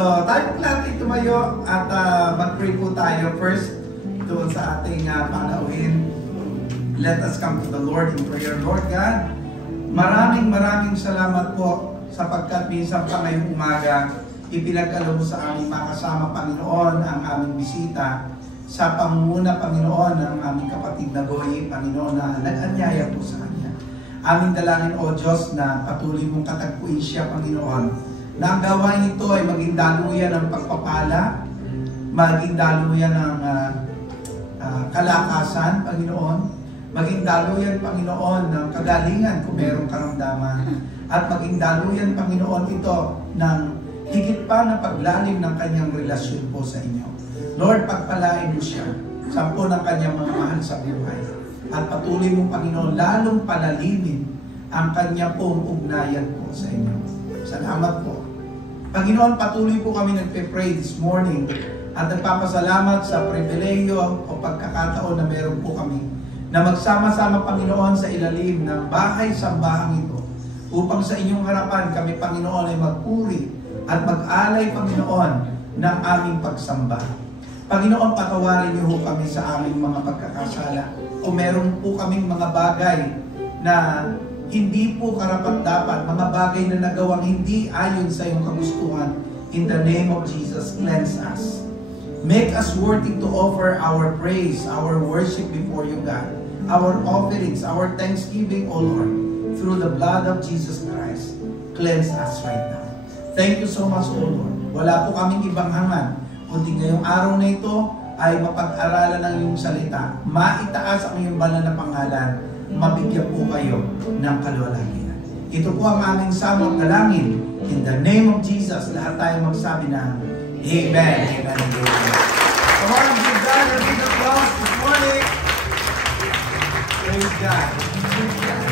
So, tayo po natin tumayo at mag-pray po tayo first doon sa ating panauhin. Let us come to the Lord in prayer. Lord God, maraming salamat po sapagkat minsan pa ngayong umaga, ipinag-alok mo sa aming makasama, Panginoon, ang aming bisita sa pangunguna, Panginoon, ng aming kapatid na Goy, Panginoon, na nag-anyaya po sa kanya. Aming dalangin, O Diyos, na patuloy mong katagpuin siya, Panginoon, na ang gawain ito ay maging daluyan ng pagpapala, maging daluyan ng kalakasan, Panginoon, maging daluyan, Panginoon, ng kagalingan kung mayroong karamdaman, at maging daluyan, Panginoon, ito ng higit pa na paglalim ng kanyang relasyon po sa inyo. Lord, pagpalain mo siya sa po ng kanyang mga mahal sa buhay. At patuloy mong, Panginoon, lalong palalimin ang kanya pong ugnayan po sa inyo. Salamat po. Panginoon, patuloy po kami nagpe-pray this morning at nagpapasalamat sa pribileyo o pagkakataon na meron po kami na magsama-sama, Panginoon, sa ilalim ng bahay-sambahang ito upang sa inyong harapan kami, Panginoon, ay magpuri at mag-alay, Panginoon, ng aming pagsamba. Panginoon, patawarin niyo po kami sa aming mga pagkakasala. Kung meron po kaming mga bagay na hindi po karapat-dapat, mga bagay na nagawang hindi ayon sa iyong kagustuhan, in the name of Jesus, cleanse us. Make us worthy to offer our praise, our worship before you, God, our offerings, our thanksgiving, O Lord, through the blood of Jesus Christ. Cleanse us right now. Thank you so much, O Lord. Wala po kaming ibang hangad, kundi ngayong araw na ito ay mapag-aralan ng iyong salita, maitaas ang iyong banal na pangalan, mabigyan po kayo ng kalwalhatian. Ito po ang aming samot dalangin. In the name of Jesus, lahat tayo magsabi ng Amen. Amen. Amen. Come on, give God a big applause this morning. Praise God. Praise God.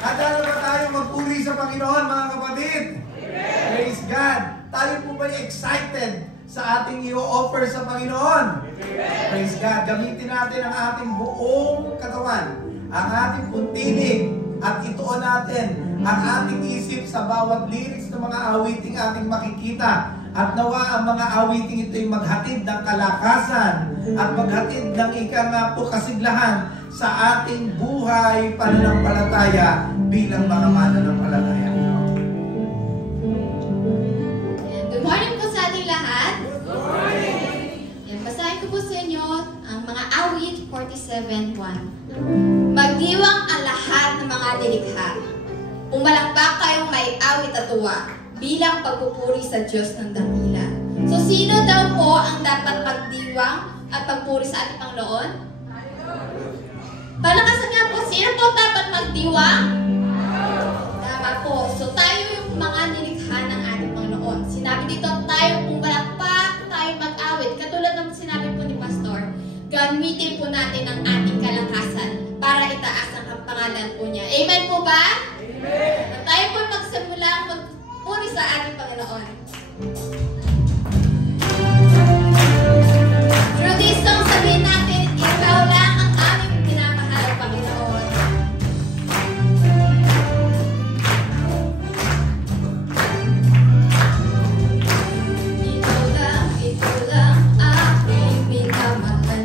Handa ba tayo magpuri sa Panginoon, mga kapatid? Amen. Praise God. Tayo po ba excited sa ating i-offer sa Panginoon? Amen. Praise God. Gamitin natin ang ating buong katawan, ang ating puntinig, at ituon natin ang ating isip sa bawat lyrics ng mga awiting ating makikita. At nawa ang mga awiting ito'y maghatid ng kalakasan at maghatid ng kasiglahan sa ating buhay pananampalataya bilang mga mananampalataya. Good morning po sa ating lahat. Good morning. Yan, basahin ko po sa inyo ang mga awit 47:1. Magdiwang ang lahat ng mga nilikha. Pumalakpak kayong may awit at tuwa bilang pagpupuri sa Diyos ng dakila. So sino daw po ang dapat magdiwang at pagpuri sa ating Panginoon? Palakasan nga po, sino po dapat magdiwang? Tama po. So tayo yung mga nilikha ng ating Panginoon. Sinabi dito tayo pumalakpak, tayo mag-awit. Katulad ng sinabi po ni Pastor, gamitin po natin ang ating kalakasan para itaas ang pangalan po niya. Amen po ba? Amen! At tayo po magsimula magpuri sa ating Panginoon. Through this song, sabihin natin, ikaw lang ang aming pinamahal, Panginoon. Ikaw lang aking minamahal.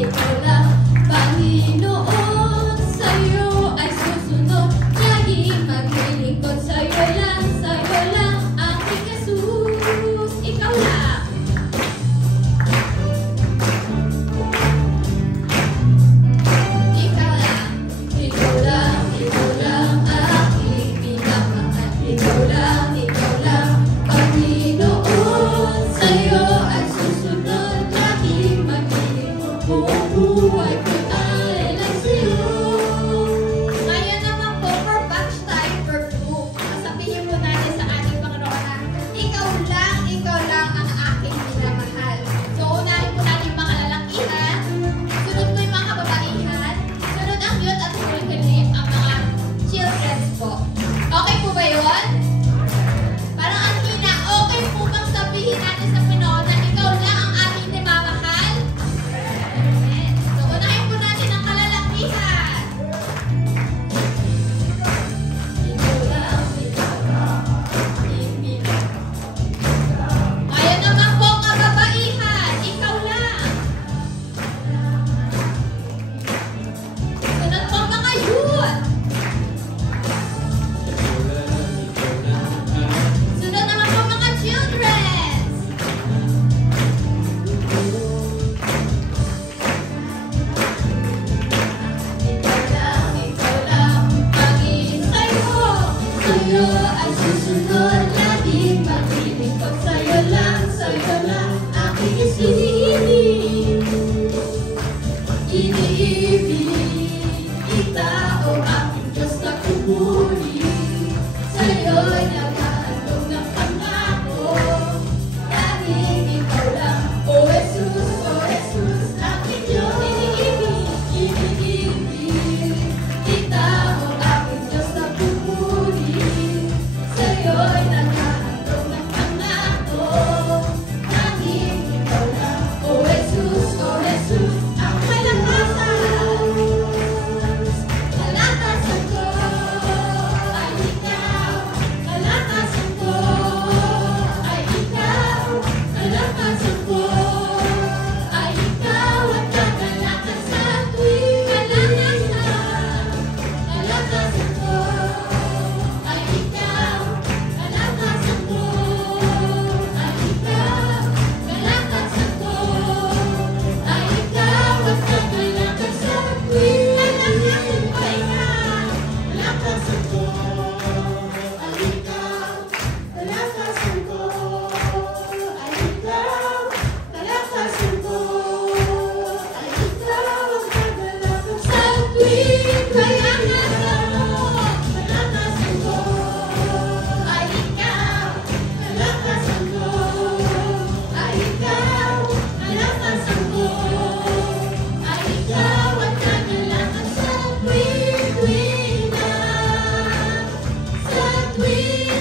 Ikaw lang, Panginoon. Sa'yo ay susunod, laging maglilingkod. Sa'yo lang aking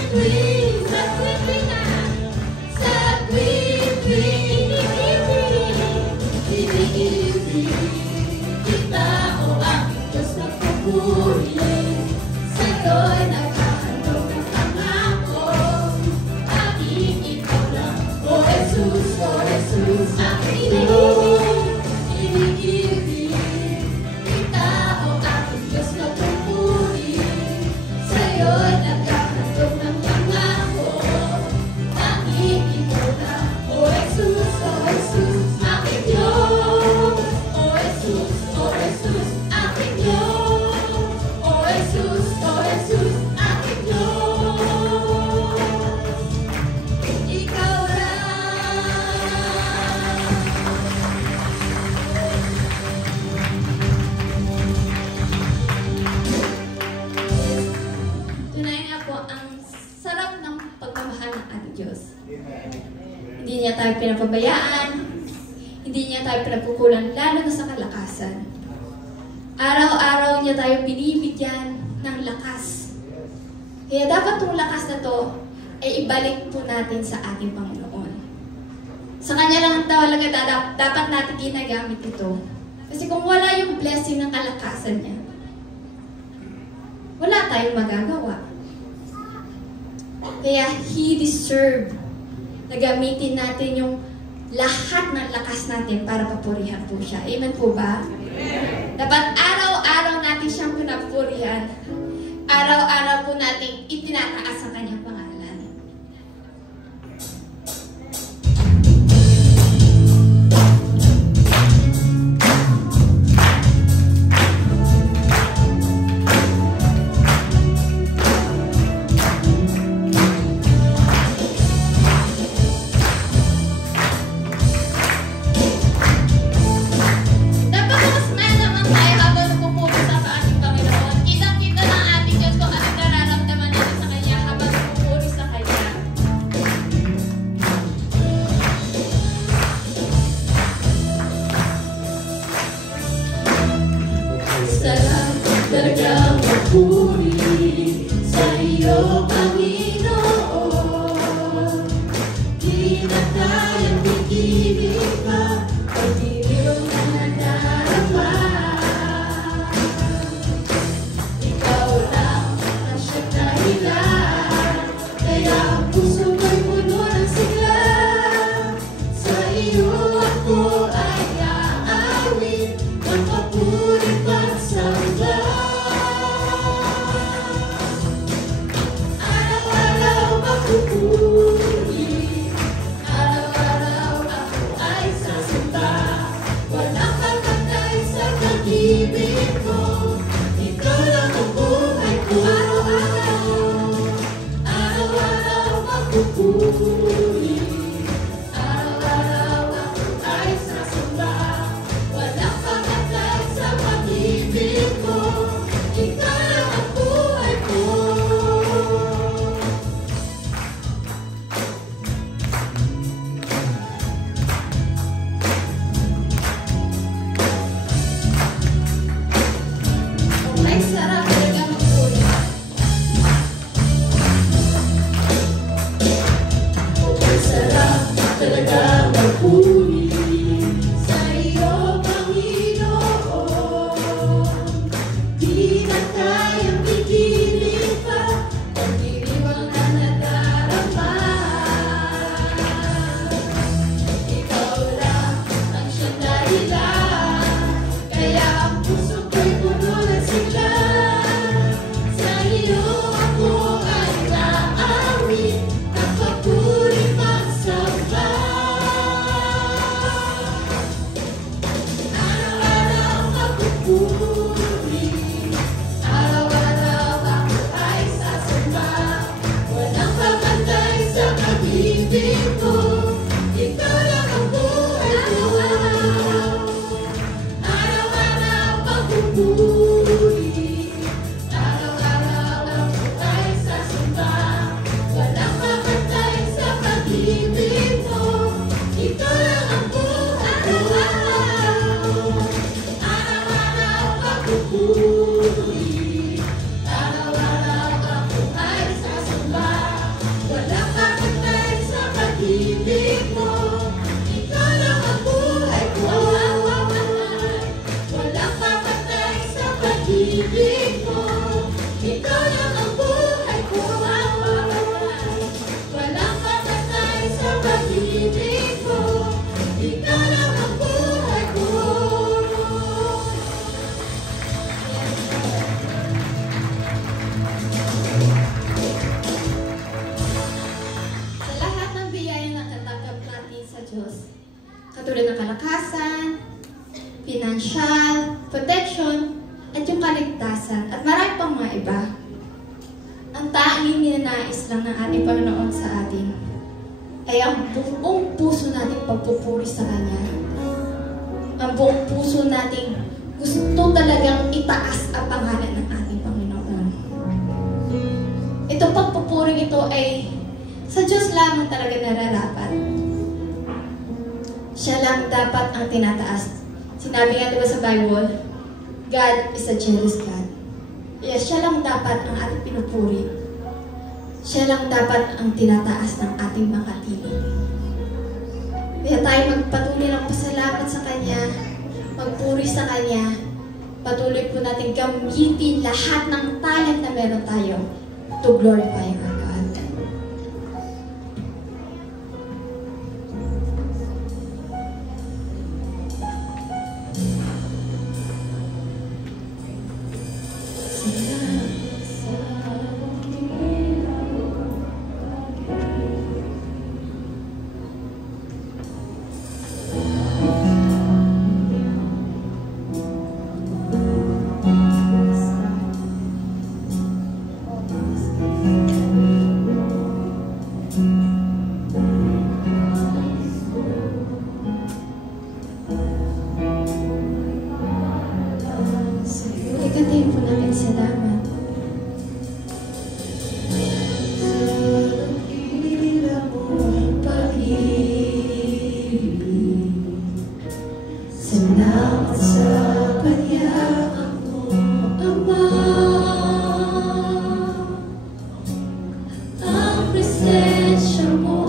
tuwing, sa tuwing na, sa tuwing, iniibig kita o aking Diyos na pupurihin. Sa'yo'y naghahandog ng pangako, aking ikaw lang, O Jesus, aking iniibig, iniibig kita o aking Diyos na pupurihin. Sa'yo'y naghahandog ng pangako, aking ikaw lang, O Jesus, aking Diyos. O Jesus, aking Diyos. O Jesus, aking Diyos. Ikaw lang. Tunay nga po, ang sarap ng pagmamahal ng ating Diyos. Hindi niya tayo pinapabayaan, hindi niya tayo pinagkukulan, lalo na sa kalakasan. Araw-araw niya tayo binibigyan ng lakas. Kaya dapat itong lakas na to ay ibalik po natin sa ating Panginoon. Sa Kanya lang talaga dapat natin ginagamit ito. Kasi kung wala yung blessing ng kalakasan niya, wala tayong magagawa. Kaya He deserve na gamitin natin yung lahat ng lakas natin para papurihan po siya. Amen po ba? Amen. Dapat araw-araw natin siyang pinapurihan. Araw-araw po natin itinataas ang kanyang pangalan. Dapat mas may naman tayo habang pupuri sa ating Panginoon. Kitang-kita ng ating Diyos kung anong nararamdaman natin sa Kanya habang pupuri sa Kanya. Salamat talagang magpuri sa iyo, Panginoon. Di na kayang bigilin pa, pag-ibig na nadarama. Ikaw lang ang siyang dahilan, kaya ang puso ko'y puno ng sigla. Sa iyo ako ay aawit, ng papuri pagsamba. Araw-araw magpupuri, araw-araw ako ay sasampa. Walang kakatay sa pag-ibig mo, ikaw lang ang buhay ko. Araw-araw magpupuri, araw-araw ako ay sasamba. Walang kakatay sa pag-ibig mo, ikaw lang ang buhay ko. Ay, sarap talaga magpuri. katulad ng kalakasan, financial, protection, at yung kaligtasan, at marami pang mga iba. Ang tanging ninanais lang ng ating Panginoon sa atin ay ang buong puso nating pagpupuri sa Kanya. Ang buong puso nating gusto talagang itaas ang pangalan ng ating Panginoon. Itong pagpupuring ito ay sa Diyos lamang talaga nararapat. Siya lang dapat ang tinataas. Sinabi nga diba sa Bible, God is a jealous God. Yes, siya lang dapat ang ating pinupuri. Siya lang dapat ang tinataas ng ating mga tinig. Kaya tayo magpatuloy ng pasalamat sa Kanya, magpuri sa Kanya, patuloy po natin gamitin lahat ng talent na meron tayo to glorify our God. Ikatin po natin salamat. Salamat sa pagyakan mo, Ama. Ang presensya mo,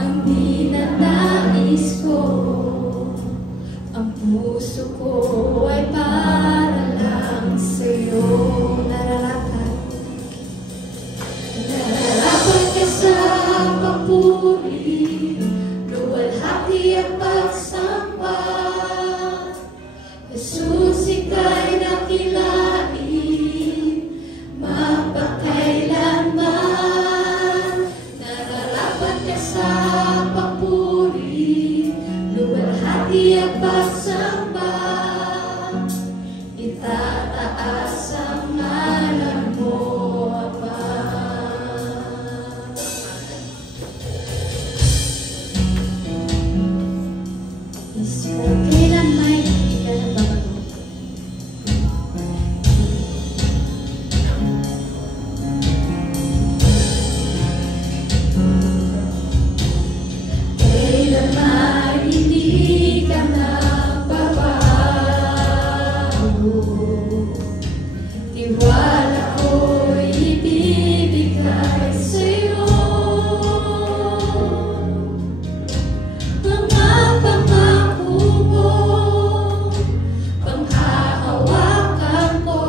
ang ninanais ko. Ang puso ko ay para lang sa'yo nararapat. Nararapat ka sa papuri, luwalhati ang pagsamba. Jesus, ika'y nakilain, mapakailanman. Nararapat ka sa papuri, luwalhati ang pagsamba. Itataas ang ngalan mo, Ama. Yesu, kailan may ka na bago? Kailan may hindi ka na tiwala ko'y ibibigay sa'yo. Mga pangako mo, panghahawakan ko,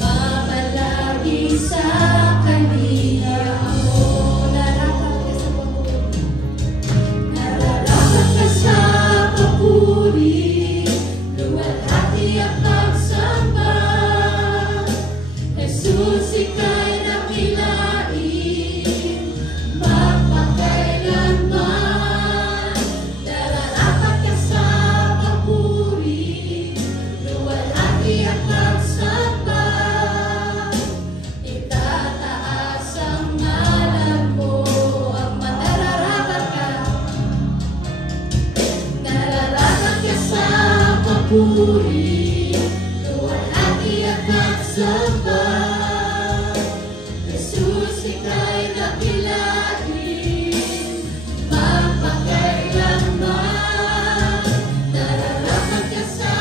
mamalagi sa kanila mo. Nararapat ka sa papuri, luwalhati ang pagsamba. Jesus, ika'y nakilain, mapakailanman. Nararapat ka sa papuri, luwalhati ang pagsamba. Itataas ang ngalan mo, Ama. Nararapat ka sa papuri, luwalhati ang pagsamba. Jesus, ika'y nakilain, mapakailanman. Nararapat ka sa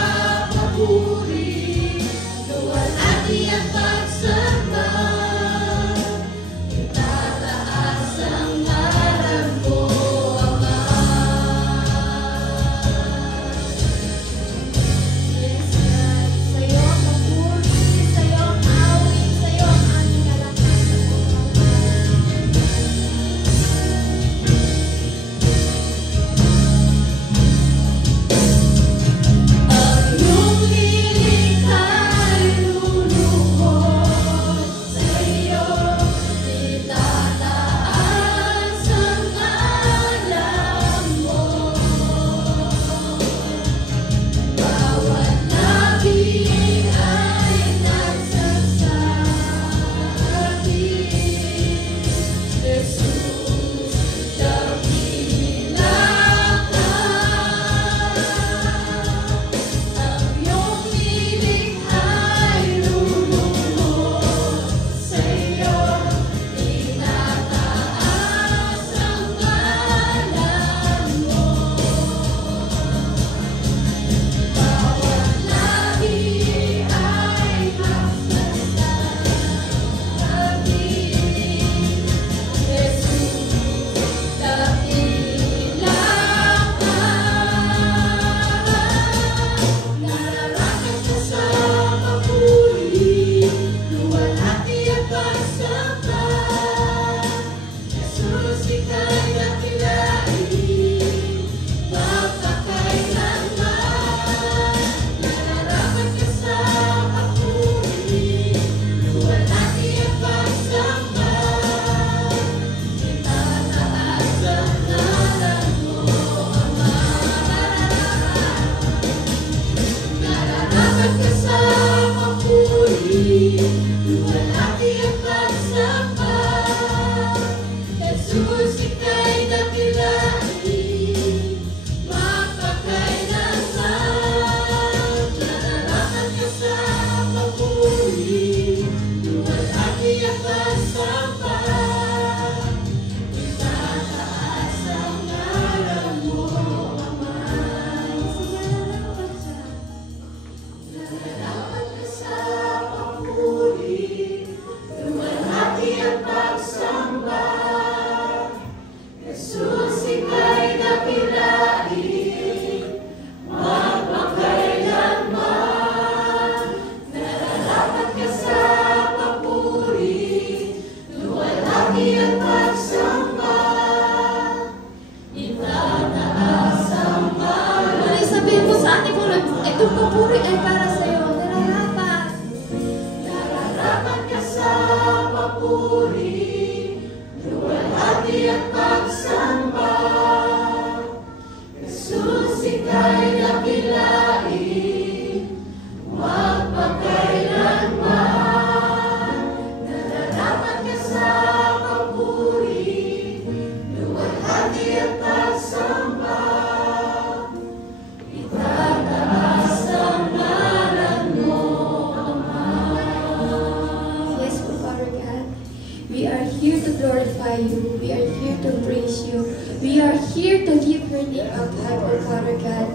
papuri, luwalhati ang pagsamba. Itataas ang ngalan mo, Ama. Yes, pagsamba. Jesus, ika'y dakilain, mapakailanman. Nararapat ka sa papuri, luwalhati ang pagsamba. Itataas ang ngalan mo, Ama. Nararapat ka sa papuri, luwalhati ang pagsamba. Jesus, ika'y dakilain, mapakailanman. Nararapat ka sa papuri, luwalhati ang pagsamba. Itataas ang ngalan. Muli sabihin mo sa ating Lord, itong papuri ay para sa iyo. Nararapat. Nararapat ka sa papuri, luwalhati ang pagsamba. Jesus, ika'y dakilain, mapakailanman. Nararapat ka sa papuri, luwalhati ang pagsamba. Itataas ang ngalan mo, Ama. Yes, Father God. We are here to glorify you. We are here to praise you. We are here to lift your name up high, oh Father God.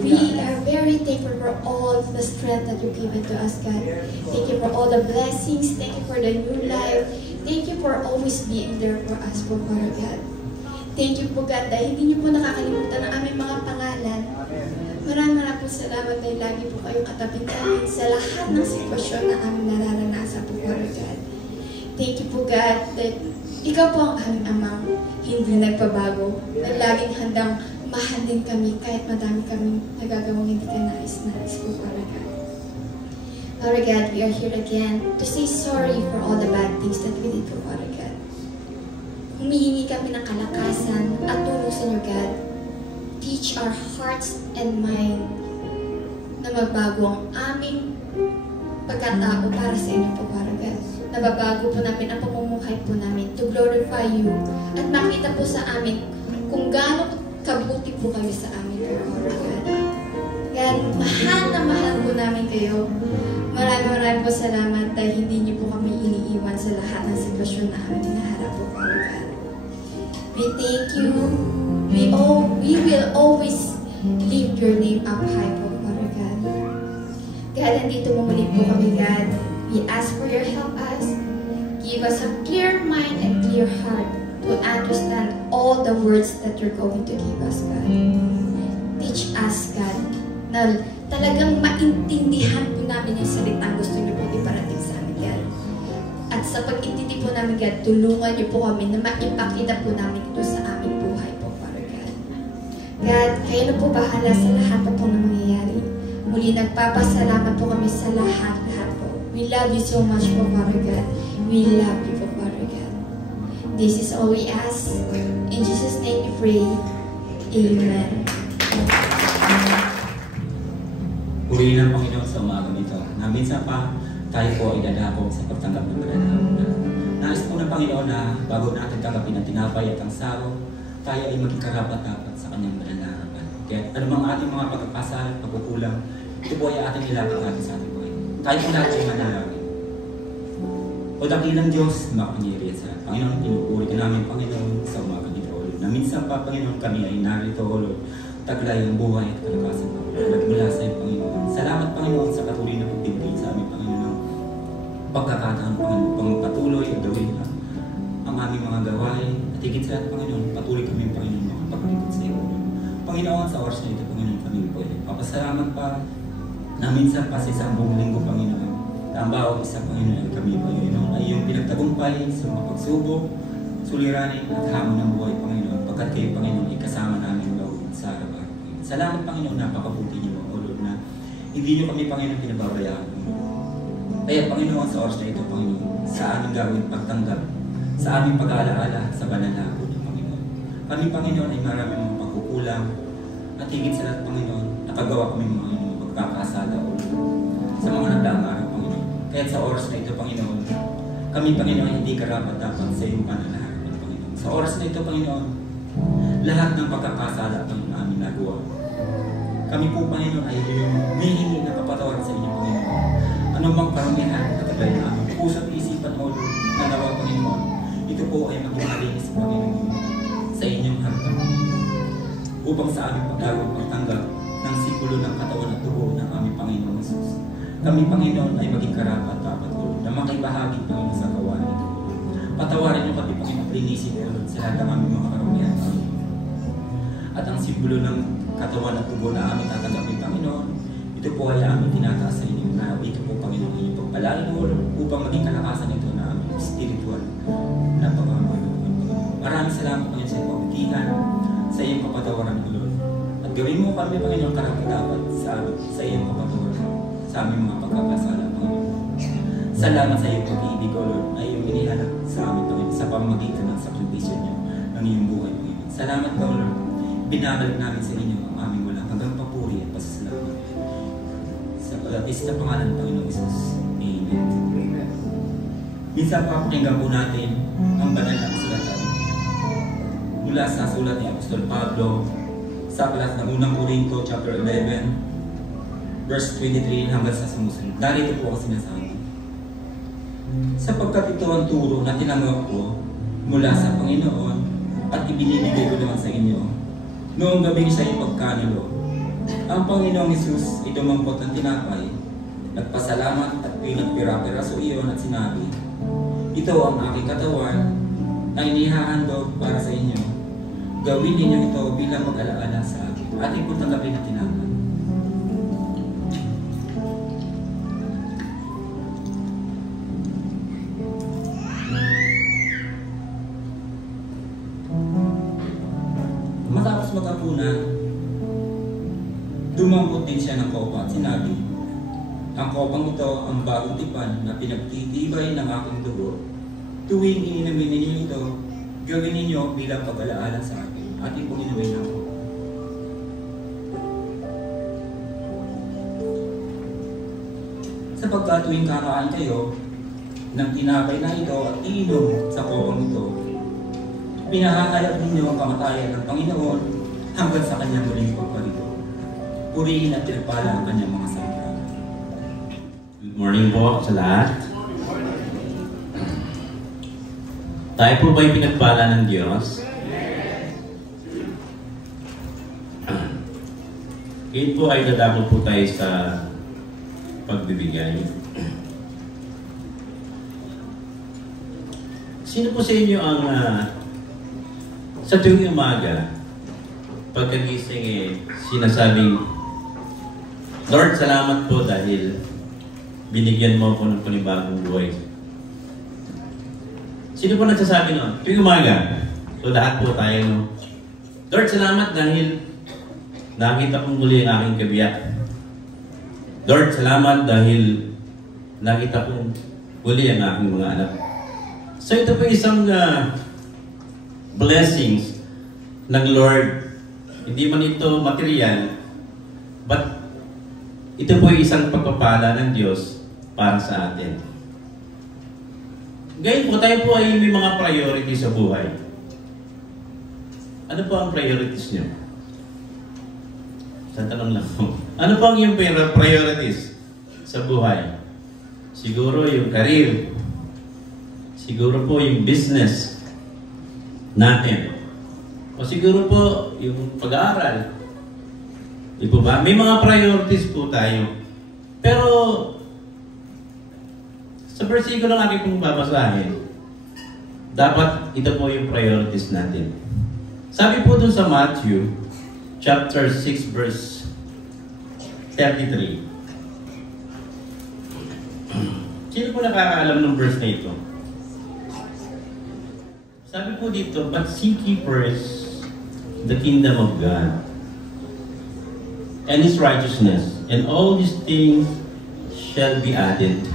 We are very thankful for all the strength that you've given to us, God. Thank you for all the blessings. Thank you for the new life. Thank you for always being there for us, oh Father God. Thank you po, God, dahil hindi niyo po nakakalimutan ang aming mga pangalan. Maraming po salamat dahil lagi po kayong katabi namin sa lahat ng sitwasyon na aming nararanasan po, Father God. Thank you po, God, that ikaw po ang aming amang hindi nagpabago, na laging handang mahalin kami kahit madami kaming nagagawang hindi ka nais-nais po, Father God. Father God, we are here again to say sorry for all the bad things that we did po, Father God. Humihingi kami ng kalakasan at tulong sa inyo, God. Teach our hearts and mind na magbago ang aming pagkatao para sa inyo po, Father God. Nababago po namin ang pamumuhay po namin to glorify you at makita po sa amin kung gaano kabuti po kayo sa amin po, Father God. God, mahal na mahal po namin kayo. Maraming po salamat dahil hindi niyo po kami iniiwan sa lahat ng sitwasyon na aming hinaharap po, Father God. We thank you. We will always lift your name up high po, Father God. God, nandito muli po kami, God. We ask for your help us. Give us a clear mind and clear heart to understand all the words that you're going to give us, God. Teach us, God, na talagang maintindihan po namin yung salitang gusto niyo po iparating sa amin, God. At sa pag-intindi po namin, God, tulungan niyo po kami na maipakita po namin ito sa aming buhay po, Father God. God, kayo na po bahala sa lahat po ng mangyayari. Muli nagpapasalamat po kami sa lahat-lahat po. We love you so much po, Father God. We love you po, Father God. This is all we ask. In Jesus' name we pray. Amen. Purihin ang Panginoon sa umaga nito na minsan pa tayo po ay dadako sa pagtanggap ng banal na una. Nais po ng Panginoon na bago natin tanggapin ang tinapay at ang saro, tayo ay maging karapat-dapat sa kanyang banal na harapan. Kaya anumang ating mga pagkakasala at pagkukulang, ito po ay ating ilapit natin sa ating buhay. Tayo po lahat ay manalangin. O dakilang Diyos, makapangyarihan sa Panginoon, pinupuri ka namin, Panginoon, sa umaga nito, Lord. Na minsan pa, Panginoon, kami ay narito, Lord, taglay ang buhay at kalakasan, Panginoon. Nagmula sa iyo, Panginoon. Salamat, Panginoon, sa patuloy na pagbibigay sa amin, Panginoon. Pagkakataon, Panginoon, pangpatuloy at gawin ang aming mga gawain. At higit sa lahat, Panginoon, patuloy kami, Panginoon, makapaglikod sa iyo, Lord. Panginoon, sa oras na ito, Panginoon, kami po ay papasalamat pa na minsan pa sa isang buong linggo, Panginoon, na ang bawat isa, Panginoon, kami, Panginoon, ay yung pinagtagumpay sa mga pagsubok, suliranin at hamon ng buhay, Panginoon, pagkat kayo, Panginoon, ikasama namin, Lord, sa araw-araw. Salamat, Panginoon, napakabuti niyo, O Lord, na hindi niyo kami, Panginoon, pinababayaan, Panginoon. Kaya, Panginoon, sa oras na ito, Panginoon, sa aming gawin pagtanggap, sa aming pag-aalaala sa banal na hapon, Panginoon. Kami, Panginoon, ay marami mga pagkukulang at higit sa lahat, Panginoon, nakagawa kami mga pagkakasala, O Lord, sa mga nagdaang araw, Panginoon. Kaya sa oras na ito, Panginoon, Kami, Panginoon, hindi karapat-dapat sa iyong pananaharap, Panginoon. Sa oras na ito, Panginoon, lahat ng pagkakasala ng aming nagawa. Kami po, Panginoon, ay humihingi ng kapatawaran sa inyo, Panginoon. Anumang karumihan at kagaya ng aming puso at isipan, O Lord, na nawa, Panginoon, ito po ay maging malinis, Panginoon, sa inyong harapan, upang sa aming paglawang pagtanggap ng sikulo ng katawan at dugo ng aming Panginoon Jesus. Kami, Panginoon, ay maging karapat-dapat, O Lord, na makibahagi, Panginoon, sa kawan ito. Patawarin niyo kami, Panginoon, linisin, O Lord, sa lahat ng aming mga karumihan, Panginoon. At ang simbolo ng katawan at tubo na aming tatanggapin, Panginoon, ito po ay aming tinataas sa inyo na ito po, Panginoon, inyong pagpalain, O Lord, upang maging kalakasan ito na aming spiritual na pagmamahal. Maraming salamat, Panginoon, sa iyong pagkikihan, sa iyong kapatawaran, O Lord. At gawin mo kami, Panginoon, karapat-dapat sa iyong kapatawaran, sa aming mga pagkakasala, Panginoon. Salamat sa iyong pag-ibig, O Lord, na iyong inihanap sa amin, Panginoon, sa pamamagitan ng sakripisyo niyo ng iyong buhay, Panginoon. Salamat, O Lord. Binabalik namin sa inyo ang aming walang hanggang papuri at pasasalamat. Sa pag-atis na pangalan ng Panginoong Jesus. Amen. Minsan papakinggan po natin ang banal na kasulatan mula sa sulat ni Apostol Pablo sa aklat ng unang Korinto chapter 11 verse 23 hanggang sa sumusunod. Narito po ang sinasabi. Sapagkat ito ang turo na tinanggap ko mula sa Panginoon at ibinibigay ko naman sa inyo. Noong gabi siya ipagkanulo, ang Panginoong Jesus ay dumampot ng tinapay, nagpasalamat at pinagpira-piraso iyon at sinabi, ito ang aking katawan na inihahandog para sa inyo. Gawin ninyo ito bilang pag-alaala sa akin. Ating po tanggapin na tinapay. Matapos maghapunan, dumampot din siya ng kopa at sinabi, ang kopang ito ang bagong tipan na pinagtitibay ng aking dugo. Tuwing ininumin ninyo ito, gawin ninyo bilang pag-alaala sa akin. Ating pong inumin ako. Sapagkat tuwing kakain kayo ng tinapay na ito at iinom sa kopang ito, pinahahayag ninyo ang kamatayan ng Panginoon hanggang sa kanyang muling pagparito. Purihin at pinagpala ang kanyang mga salita. Good morning po sa lahat. Tayo po ba'y pinagpala ng Diyos? Ngayon po ay dadako po tayo sa pagbibigay. Sino po sa inyo ang sa tuwing umaga, pagkagising sinasabing, Lord, salamat po dahil binigyan mo ako ng panibagong buhay. Sino po nagsasabi noon? Tuwing umaga. So lahat po tayo, no? Lord, salamat dahil nakita kong muli ang aking kabiyak. Lord, salamat dahil nakita kong muli ang aking mga anak. So ito po isang blessings ng Lord. Hindi man ito material, but ito po isang pagpapala ng Diyos para sa atin. Ngayon po, tayo po ay may mga priorities sa buhay. Ano po ang priorities niyo? Sa tanong lang po. Ano po ang iyong priorities sa buhay? Siguro yung career. Siguro po yung business natin. O siguro po yung pag-aaral. Di po ba? May mga priorities po tayo. Pero sa versikulo ng aking pong babasahin, dapat ito po yung priorities natin. Sabi po dun sa Matthew chapter 6 verse 33. Sino po nakakaalam ng verse na ito? Sabi po dito, but seek ye first the kingdom of God and His righteousness, and all these things shall be added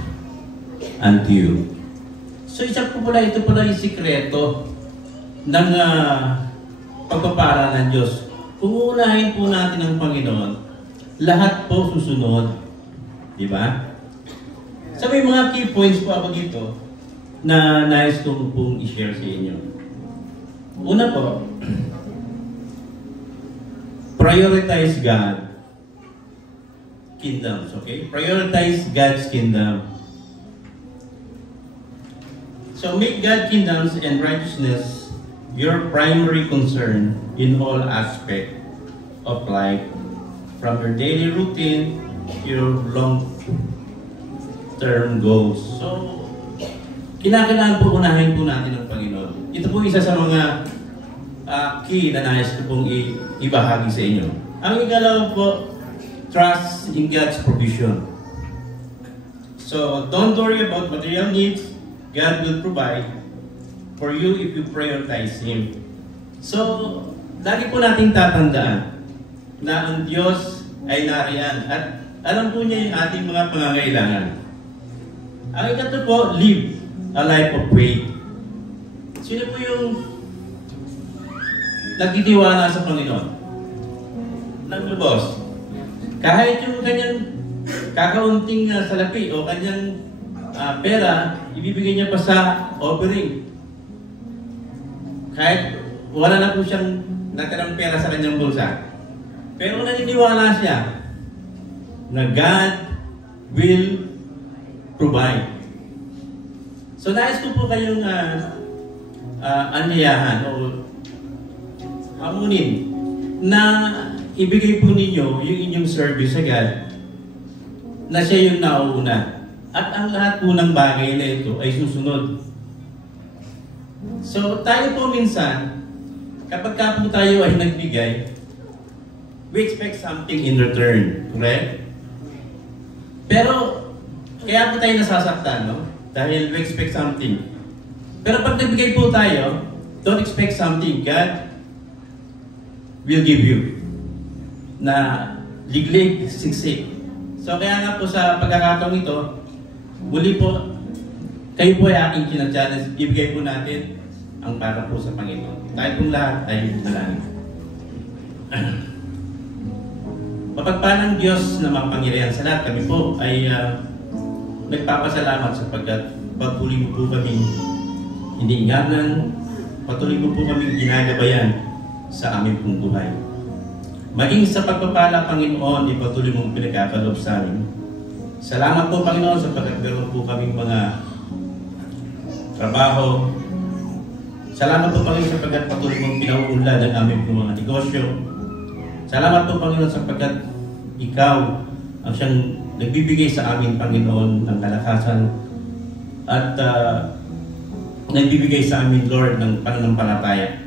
unto you. So isa po pala, ito pala yung sikreto ng pagpapara ng Diyos. Kung uunahin po natin ang Panginoon, lahat po susunod. Di ba? So may mga key points po ako dito. na nais kong pong i-share sa inyo. Una po, prioritize God kingdoms, okay? Prioritize God's kingdom. So make God kingdoms and righteousness your primary concern in all aspects of life, from your daily routine to your long-term goals. So, kinakailangan po unahin po natin ang Panginoon. Ito po isa sa mga key na nais ko pong ibahagi sa inyo. Ang ikalawa po, trust in God's provision. So, don't worry about material needs. God will provide for you if you prioritize Him. So, lagi po nating tatandaan na ang Diyos ay nariyan at alam po niya yung ating mga pangangailangan. Ang ikatlo po, live a life of faith. Sino po yung nagtitiwala sa Panginoon? Naglubos. Kahit yung kanyang kakaunting salapi o kanyang pera, ibibigay niya pa sa offering. Kahit wala na po siyang natirang pera sa kanyang bulsa. Pero naniniwala siya na God will provide. So nais ko po kayong anyayahan o amunin na ibigay po ninyo yung inyong service sa God na siya yung nauuna. At ang lahat po ng bagay na ito ay susunod. So tayo po minsan, kapag ka po tayo ay nagbigay, we expect something in return. Correct? Pero, kaya po tayo nasasaktan, no? Dahil we expect something. Pero pag nagbigay po tayo, don't expect something. God will give you. Na liglig, siksik. So kaya nga po sa pagkakataong ito, muli po, kayo po ay aking kinachallenge. Ibigay po natin ang para po sa Panginoon. Tayo pong lahat ay dalangin. Mapagpalang Diyos na makapangyarihan sa lahat, kami po ay nagpapasalamat sapagkat patuloy mo po kami iniinganan, patuloy mo po kami ginagabayan sa aming pong buhay. Maging sa pagpapala, Panginoon, ipatuloy mong pinagkakalob sa amin. Salamat po, Panginoon, sapagkat meron po kaming mga trabaho. Salamat po, Panginoon, sapagkat patuloy mong pinauunlad ang aming pong mga negosyo. Salamat po, Panginoon, sapagkat Ikaw ang siyang nagbibigay sa amin, Panginoon, ng kalakasan at nagbibigay sa amin, Lord, ng pananampalataya.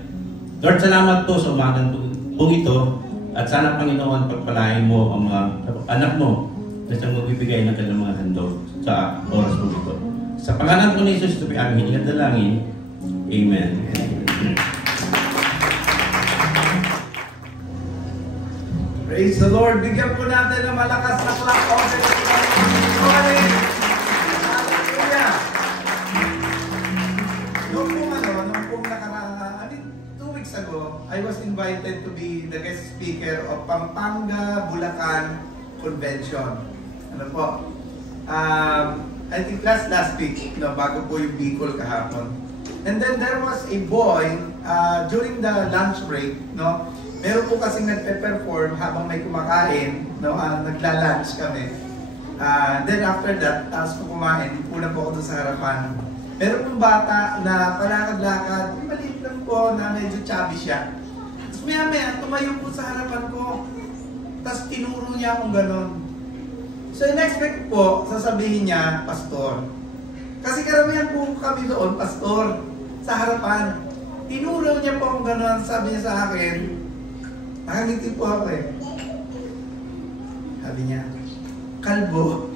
Lord, salamat po sa umagang pong ito at sana, Panginoon, pagpalain mo ang mga anak mo na siyang magbibigay ng kanilang mga handog sa oras po ito. Sa pangalan po ni Jesus, ito ang aming dalangin. Amen. Praise the Lord. Bigyan po natin ng malakas na clap. Hallelujah. Nung pong nakaraan, 2 weeks ago, I was invited to be the guest speaker of Pampanga, Bulacan Convention. Ano po? I think last week, bago po yung Bicol kahapon. And then there was a boy, during the lunch break, meron po kasing nagpe-perform habang may kumakain, nagla-lunch kami. Then after that, tapos po kumain, una po ako doon sa harapan. Meron pong bata na palakad-lakad, maliit lang po na medyo chubby siya. Tapos maya-maya, tumayo po sa harapan ko. Tapos tinuro niya akong ganon. So in-expect po, sasabihin niya, pastor. Kasi karamihan po kami doon, pastor, sa harapan. Tinuro niya po akong ganon, sabi niya sa akin, nakangiti po ako eh. Sabi niya, kalbo.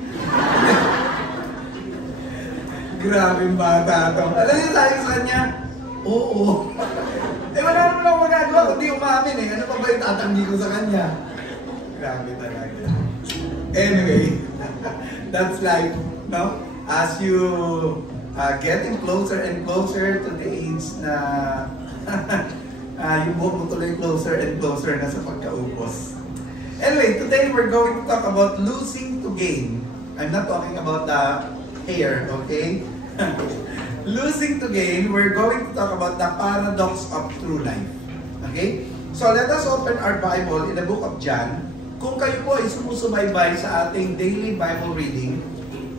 Grabe yung bata ito. Alam niya sabi sa kanya, oo. Wala naman ako magagawa kundi umamin eh. Ano pa ba yung tatanggi ko sa kanya? Grabe talaga. Anyway, that's life, no? As you getting closer and closer to the age na yung buhok mo tuloy closer and closer na sa pagkaupos. Anyway, today we're going to talk about losing to gain. I'm not talking about the hair, okay? losing to gain, we're going to talk about the paradox of true life. Okay? So let us open our Bible in the book of John. Kung kayo po ay sumusubaybay sa ating daily Bible reading,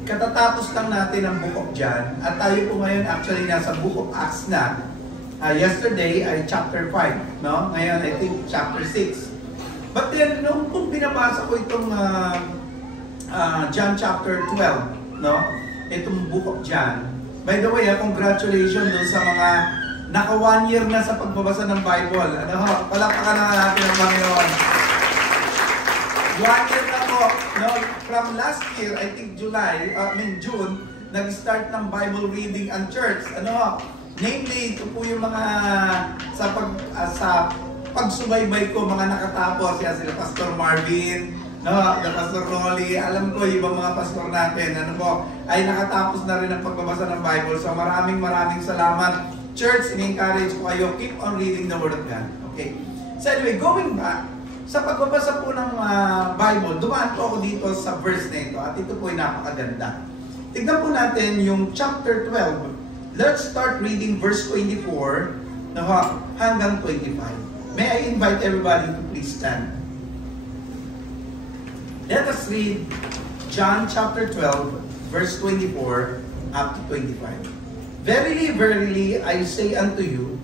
katatapos lang natin ang book of John at tayo po ngayon actually nasa book of Acts na. Yesterday ay chapter 5, no? Ngayon I think chapter 6. But then nung kung binabasa ko itong John chapter 12, no? Itong book of John. By the way, congratulations doon sa mga naka 1 year na sa pagbabasa ng Bible. Ano, palakpakan na natin ang Panginoon. 1 year na po. No? From last year, I think June, nag-start ng Bible reading ang church. Ano, namely, ito po yung mga sa pagsubaybay ko, mga nakatapos. Yan sila Pastor Marvin, no, Pastor Rolly, alam ko ibang mga pastor natin, ano po, ay nakatapos na rin ang pagbabasa ng Bible. So maraming salamat. Church, in-encourage ko kayo, keep on reading the Word of God. Okay. So anyway, going back, sa pagbabasa po ng Bible, dumaan po ako dito sa verse na ito at ito po ay napakaganda. Tignan po natin yung chapter 12. Let's start reading verse 24 hanggang 25. May I invite everybody to please stand. Let us read John chapter 12, verse 24 up to 25. Verily, verily, I say unto you,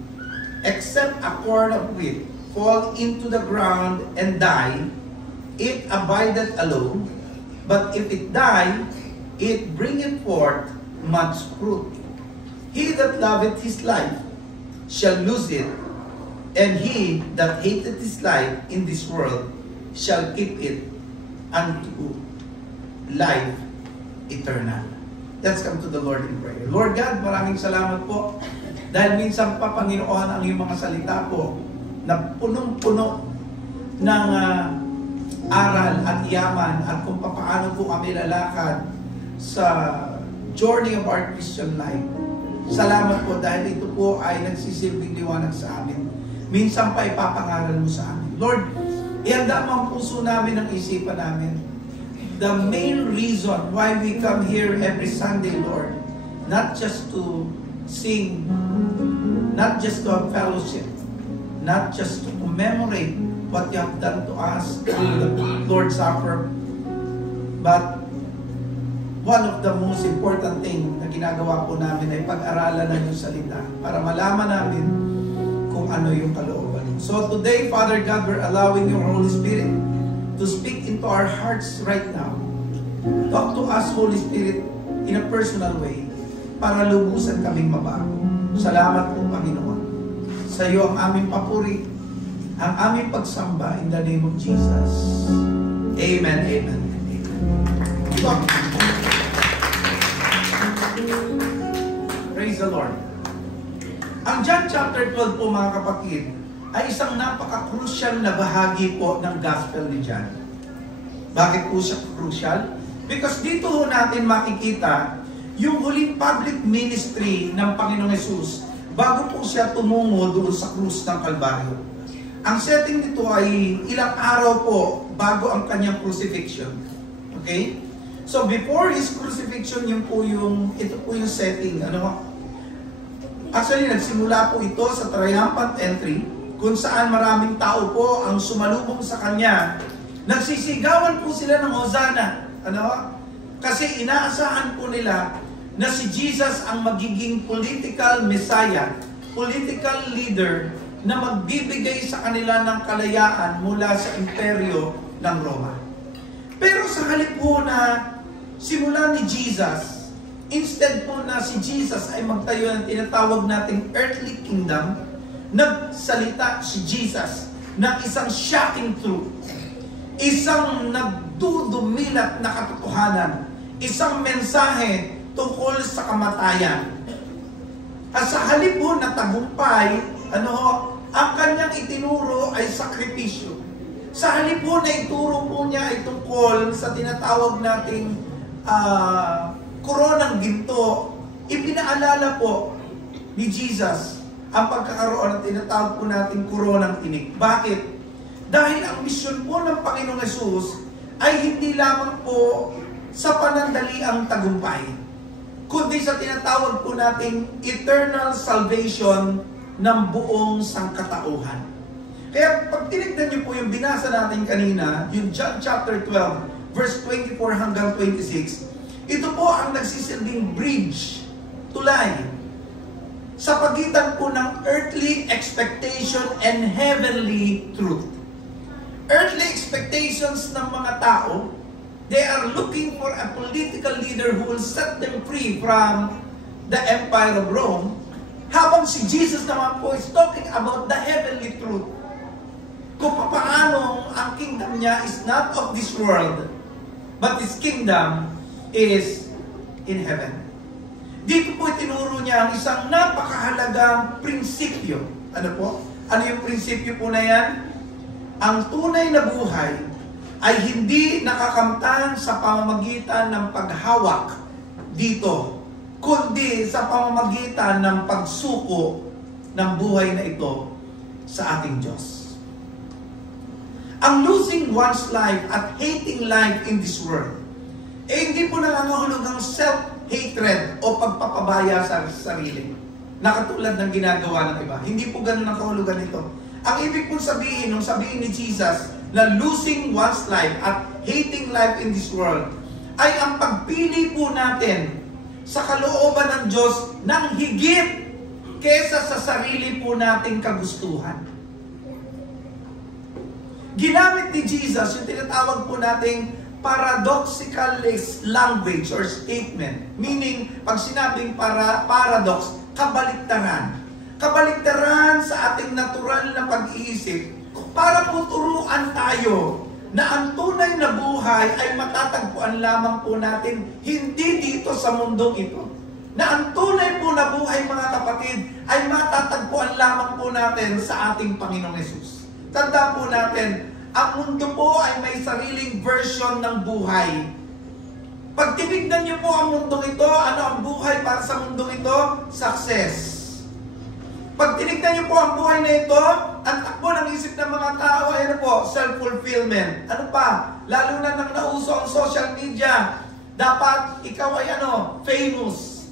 except a corn of wheat fall into the ground and die, it abideth alone. But if it die, it bringeth forth much fruit. He that loveth his life shall lose it, and he that hateth his life in this world shall keep it unto life eternal. Let's come to the Lord in prayer. Lord God, maraming salamat po dahil minsan pa, Panginoon, ang iyong mga salita po na punong-puno ng aral at yaman at kung paano po kami lalakad sa journey of our Christian life. Salamat po dahil ito po ay nagsisilbing liwanag sa amin. Minsan pa ipapangaral mo sa amin. Lord, ihanda mo ang puso namin, ang isipan namin. The main reason why we come here every Sunday, Lord, not just to sing, not just to have fellowship, not just to commemorate what you have done to us through the Lord's Supper, but one of the most important thing na ginagawa po namin ay pag-aralan ng iyong salita para malaman namin kung ano yung kalooban. So today, Father God, we're allowing your Holy Spirit to speak into our hearts right now. Talk to us, Holy Spirit, in a personal way para lubusan kaming mabago. Salamat po, Panginoon. Sa iyo ang aming papuri, ang aming pagsamba in the name of Jesus. Amen, amen, amen. Praise the Lord. Ang John chapter 12 po, mga kapatid, ay isang napaka-crucial na bahagi po ng gospel ni John. Bakit po siya crucial? Because dito ho natin makikita yung huling public ministry ng Panginoong Hesus bago po siya tumungo doon sa krus ng Kalbaryo. Ang setting nito ay ilang araw po bago ang kanyang crucifixion. Okay? So before his crucifixion, ito po yung setting. Actually, nagsimula po ito sa triumphant entry, kung saan maraming tao po ang sumalubong sa kanya. Nagsisigawan po sila ng Hosanna. Kasi inaasahan po nila na si Jesus ang magiging political messiah, political leader na magbibigay sa kanila ng kalayaan mula sa imperyo ng Roma. Pero sa halip po na simula ni Jesus, instead po na si Jesus ay magtayo ng tinatawag nating earthly kingdom, nagsalita si Jesus ng isang shocking truth, isang nagdudumilat na katotohanan, isang mensahe tungkol sa kamatayan. At sa halip po na tagumpay, ang kanyang itinuro ay sakripisyo. Sa halip po na ituro po niya ay tungkol sa tinatawag nating koronang ginto, ipinaalala po ni Jesus ang pagkakaroon ng tinatawag po nating koronang tinik. Bakit? Dahil ang misyon po ng Panginoong Hesus ay hindi lamang po sa panandaliang tagumpay, kundi sa tinatawag po nating eternal salvation ng buong sangkatauhan. Kaya pag tinignan niyo po yung binasa natin kanina, yung John chapter 12, verse 24 hanggang 26, ito po ang nagsisilbing bridge, tulay, sa pagitan po ng earthly expectation and heavenly truth. Earthly expectations ng mga tao, they are looking for a political leader who will set them free from the Empire of Rome. Habang si Jesus naman po is talking about the heavenly truth. Kung paano ang kingdom niya is not of this world, but His kingdom is in heaven. Dito po itinuro niya ang isang napakahalagang prinsipyo. Ano po? Ano yung prinsipyo po na yan? Ang tunay na buhay ay hindi nakakamtan sa pamamagitan ng paghawak dito, kundi sa pamamagitan ng pagsuko ng buhay na ito sa ating Diyos. Ang losing one's life at hating life in this world, hindi po nangangahulugang self-hatred o pagpapabaya sa sarili na katulad ng ginagawa ng iba. Hindi po ganun ang kahulugan nito. Ang ibig pong sabihin, nung sabihin ni Jesus, na losing one's life at hating life in this world, ay ang pagpili po natin sa kalooban ng Diyos ng higit kesa sa sarili po nating kagustuhan. Ginamit ni Jesus yung tinatawag po nating paradoxical language or statement. Meaning, pag sinabing paradox, kabaliktaran. Kabaliktaran sa ating natural na pag-iisip para po turuan tayo na ang tunay na buhay ay matatagpuan lamang po natin hindi dito sa mundong ito. Na ang tunay po na buhay, mga kapatid, ay matatagpuan lamang po natin sa ating Panginoong Hesus. Tandaan po natin, ang mundo po ay may sariling version ng buhay. Pag tinignan niyo po ang mundong ito, ano ang buhay para sa mundong ito? Success. Pag tinignan niyo po ang buhay na ito, ang takbo ng isip ng mga tao ay ano po? Self-fulfillment. Ano pa? Lalo na nang nauso ang social media, dapat ikaw ay famous.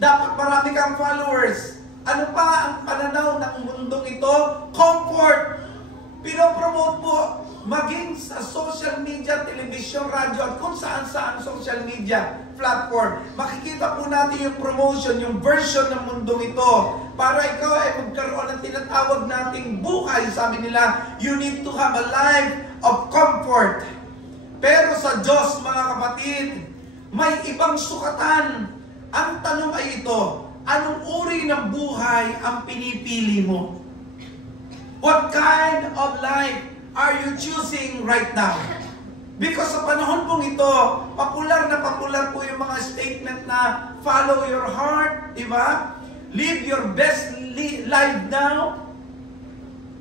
Dapat marami kang followers. Ano pa ang pananaw ng mundong ito? Comfort. Pinopromote po maging sa social media, television, radyo at kung saan-saan social media platform. Makikita po natin yung promotion, yung version ng mundong ito para ikaw ay magkaroon ng tinatawag nating buhay. Sabi nila, you need to have a life of comfort. Pero sa Diyos, mga kapatid, may ibang sukatan. Ang tanong ay ito, anong uri ng buhay ang pinipili mo? What kind of life are you choosing right now? Because sa panahon pong ito, popular na popular po yung mga statement na follow your heart, di ba? Live your best life now.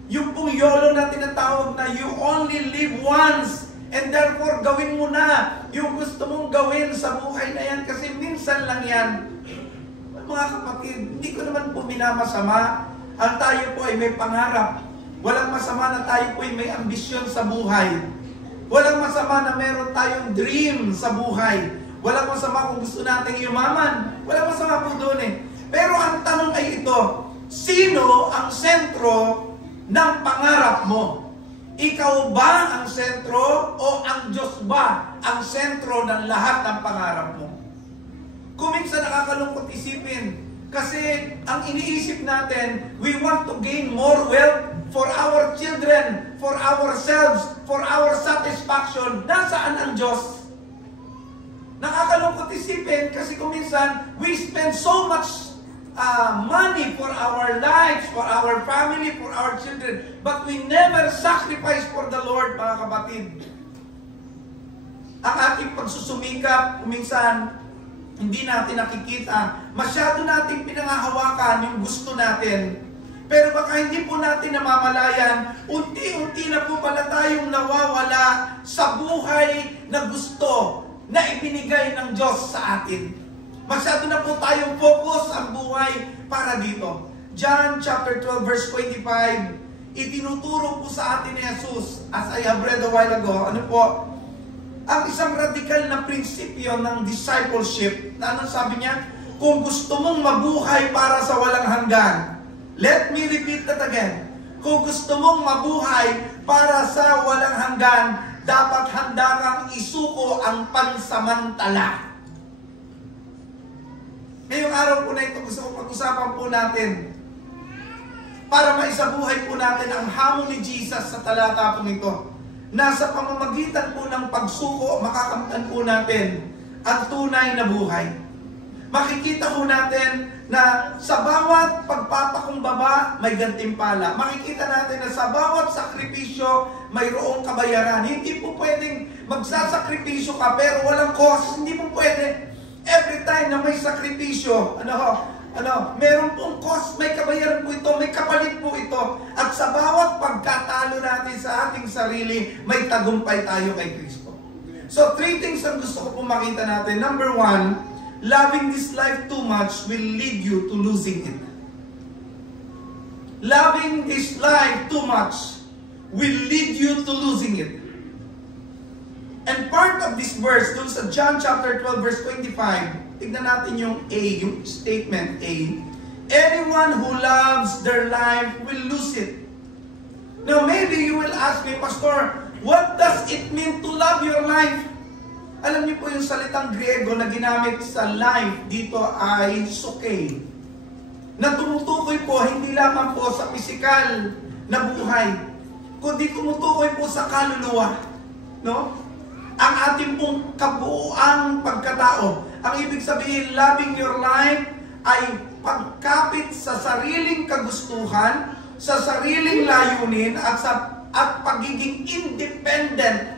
Yung pong YOLO na tinatawag na you only live once and therefore gawin mo na yung gusto mong gawin sa buhay na yan kasi minsan lang yan. Mga kapatid, hindi ko naman po minamasama. Ang tayo po ay may pangarap. Walang masama na tayo po ay may ambisyon sa buhay. Walang masama na meron tayong dream sa buhay. Walang masama kung gusto nating yumaman. Walang masama po doon eh. Pero ang tanong ay ito, sino ang sentro ng pangarap mo? Ikaw ba ang sentro o ang Diyos ba ang sentro ng lahat ng pangarap mo? Kung minsan nakakalungkot isipin, kasi ang iniisip natin, we want to gain more wealth for our children, for ourselves, for our satisfaction. Nasaan ang Diyos? Nakakalungkot isipin kasi kung minsan, we spend so much money for our lives, for our family, for our children, but we never sacrifice for the Lord, mga kapatid. Ang ating pagsusumikap, minsan, hindi natin nakikita. Masyado natin pinangahawakan yung gusto natin. Pero baka hindi po natin namamalayan, unti-unti na po pala tayong nawawala sa buhay na gusto na ibinigay ng Diyos sa atin. Masyado na po tayong focus ang buhay para dito. John chapter 12 verse 25, itinuturo po sa atin ni Jesus, as I have read a while ago, ano po? ang isang radikal na prinsipyo ng discipleship, na anong sabi niya? Kung gusto mong mabuhay para sa walang hanggan, let me repeat that again. Kung gusto mong mabuhay para sa walang hanggan, dapat handa kang isuko ang pansamantala. Ngayong araw po na ito, gusto kong pag-usapan po natin para maisabuhay po natin ang hamon ni Jesus sa talata po nito. Nasa pamamagitan po ng pagsuko, makakamtan po natin ang tunay na buhay. Makikita po natin na sa bawat pagpapakumbaba, may gantimpala. Makikita natin na sa bawat sakripisyo, mayroong kabayaran. Hindi po pwedeng magsasakripisyo ka pero walang cost. Hindi po pwede. Every time na may sakripisyo, meron pong cost, may kabayaran po ito, may kapalit po ito. At sa bawat pagkatalo natin sa ating sarili, may tagumpay tayo kay Kristo. So, 3 things ang gusto ko po makita natin. Number 1, loving this life too much will lead you to losing it. Loving this life too much will lead you to losing it. And part of this verse, dun sa John chapter 12, verse 25, tignan natin yung A, yung statement A. Anyone who loves their life will lose it. Now, maybe you will ask me, Pastor, what does it mean to love your life? Alam niyo po yung salitang Griego na ginamit sa life dito ay suke. Na tumutukoy po hindi lamang po sa pisikal na buhay, kundi tumutukoy po sa kaluluwa. No? Ang ating pong kabuuang pagkatao. Ang ibig sabihin, loving your life ay pagkapit sa sariling kagustuhan, sa sariling layunin, at pagiging independent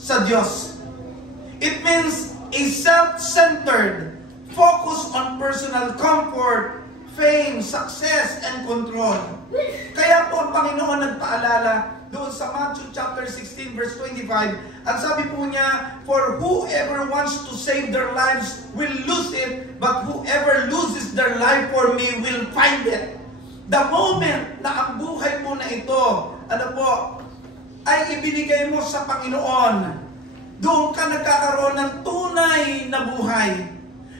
sa Diyos. It means a self-centered focus on personal comfort, fame, success, and control. Kaya po ang Panginoon nagpaalala doon sa Matthew chapter 16 verse 25, ang sabi po niya, for whoever wants to save their lives will lose it, but whoever loses their life for me will find it. The moment na ang buhay po na ito, ay ibinigay mo sa Panginoon, doon ka nagkakaroon ng tunay na buhay.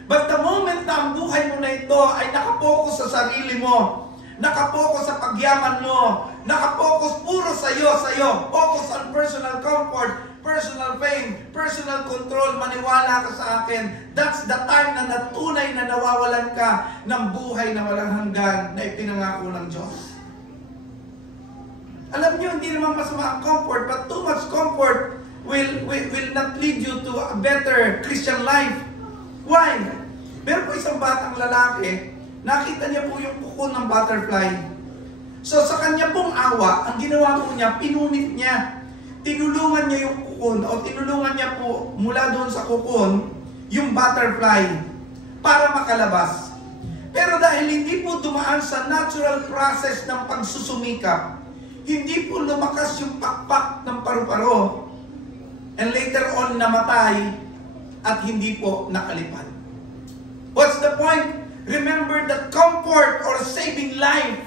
But the moment na ang buhay mo na ito ay nakapokus sa sarili mo, nakapokus sa pagyaman mo, nakapokus puro sa'yo, focus on personal comfort, personal fame, personal control, maniwala ka sa akin, that's the time na natunay na nawawalan ka ng buhay na walang hanggan na ipinangako ng Diyos. Alam niyo, hindi naman masama ang comfort, but too much comfort will not lead you to a better Christian life. Why? Meron po isang batang lalaki, nakita niya po yung kuko ng butterfly. So sa kanya pong awa, ang ginawa po niya, pinunit niya. Tinulungan niya yung kukon, o tinulungan niya po mula doon sa kukon, yung butterfly, para makalabas. Pero dahil hindi po dumaan sa natural process ng pagsusumikap, hindi po lumakas yung pakpak ng paru-paro, and later on namatay, at hindi po nakalipad. What's the point? Remember that comfort or saving life,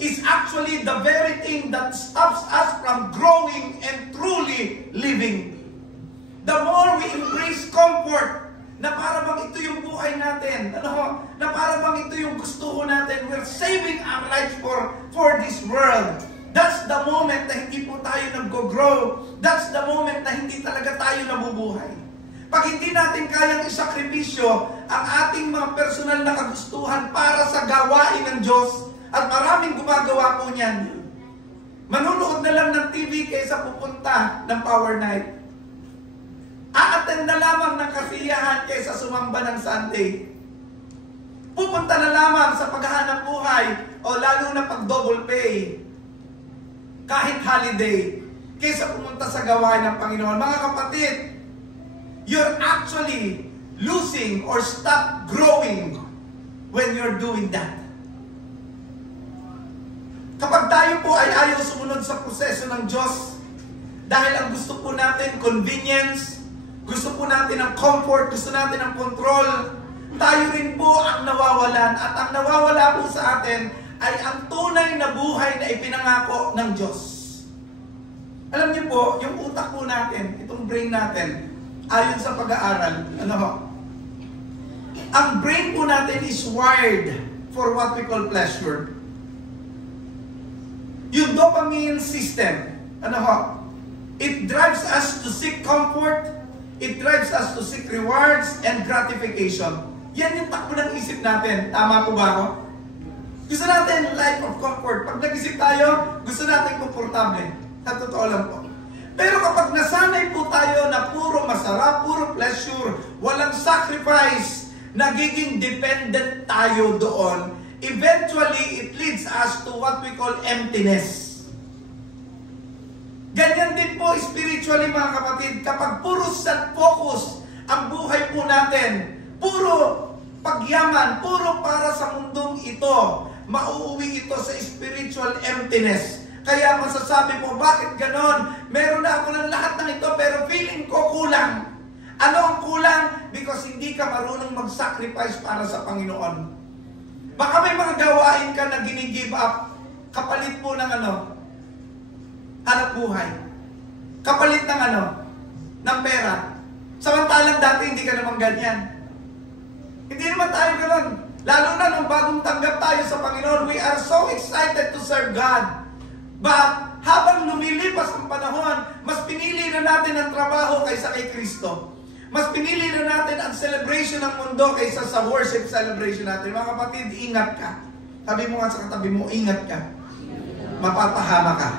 is actually the very thing that stops us from growing and truly living. The more we embrace comfort, na para bang ito yung buhay natin, na para bang ito yung gusto natin, we're saving our lives for this world. That's the moment na hindi po tayo nag-grow. That's the moment na hindi talaga tayo nabubuhay. Pag hindi natin kayang isakripisyo ang ating mga personal na kagustuhan para sa gawain ng Diyos, at maraming gumagawa po niyan, manunood na lang ng TV kaysa pupunta ng power night. A-attend na lamang ng kasiyahan kaysa sumamba ng Sunday. Pupunta na lamang sa paghahanap buhay, o lalo na pag double pay, kahit holiday, kaysa pumunta sa gawain ng Panginoon. Mga kapatid, you're actually losing or stop growing when you're doing that. Kapag tayo po ay ayaw sumunod sa proseso ng Diyos, dahil ang gusto po natin convenience, gusto po natin ng comfort, gusto natin ng control, tayo rin po ang nawawalan. At ang nawawala po sa atin ay ang tunay na buhay na ipinangako ng Diyos. Alam niyo po, yung utak po natin, itong brain natin, ayon sa pag-aaral, ang brain po natin is wired for what we call pleasure. Yung dopamine system, it drives us to seek comfort, it drives us to seek rewards and gratification. Yan yung takbo ng isip natin. Tama po ba ako? Gusto natin life of comfort. Pag nag-isip tayo, gusto natin komportable. Sa totoo lang po. Pero kapag nasanay po tayo na puro masarap, puro pleasure, walang sacrifice, nagiging dependent tayo doon, eventually it leads us to what we call emptiness. Ganyan din po spiritually mga kapatid, kapag puro self-focus ang buhay po natin, puro pagyaman, puro para sa mundong ito, mauuwi ito sa spiritual emptiness. Kaya masasabi mo, bakit ganon? Meron na ako ng lahat ng ito pero feeling ko kulang. Ano ang kulang? Because hindi ka marunong mag-sacrifice para sa Panginoon. Baka may mga gawain ka na gini-give up, kapalit po ng hanap buhay. Kapalit ng ng pera. Samantalang dati hindi ka naman ganyan. Hindi naman tayo ganoon. Lalo na nung bagong tanggap tayo sa Panginoon, we are so excited to serve God. But habang lumilipas ang panahon, mas pinili na natin ang trabaho kaysa kay Kristo. Mas pinili na natin ang celebration ng mundo kaysa sa worship celebration natin. Mga kapatid, ingat ka. Sabi mo nga sa katabi mo, ingat ka. Mapapahama ka.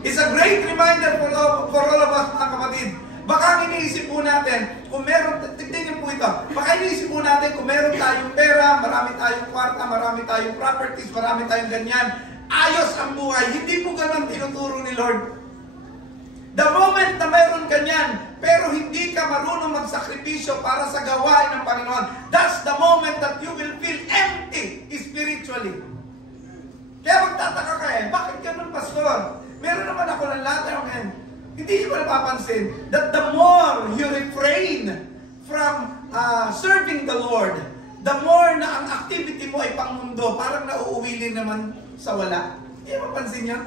It's a great reminder for all of us, mga kapatid. Baka iniisip po natin, kung meron, tignan niyo po ito, baka iniisip po natin kung meron tayong pera, marami tayong kwarta, marami tayong properties, marami tayong ganyan, ayos ang buhay. Hindi po ganun tinuturo ni Lord. The moment na meron ganyan, pero hindi ka marunong magsakripisyo para sa gawain ng Panginoon, that's the moment that you will feel empty spiritually. Kaya magtataka ka bakit ganun, pastor? Meron naman ako ng lahat ng hindi mo napapansin that the more you refrain from serving the Lord, the more na ang activity mo ay pangmundo, parang nauuwili naman sa wala. Hindi mo mapansin yun?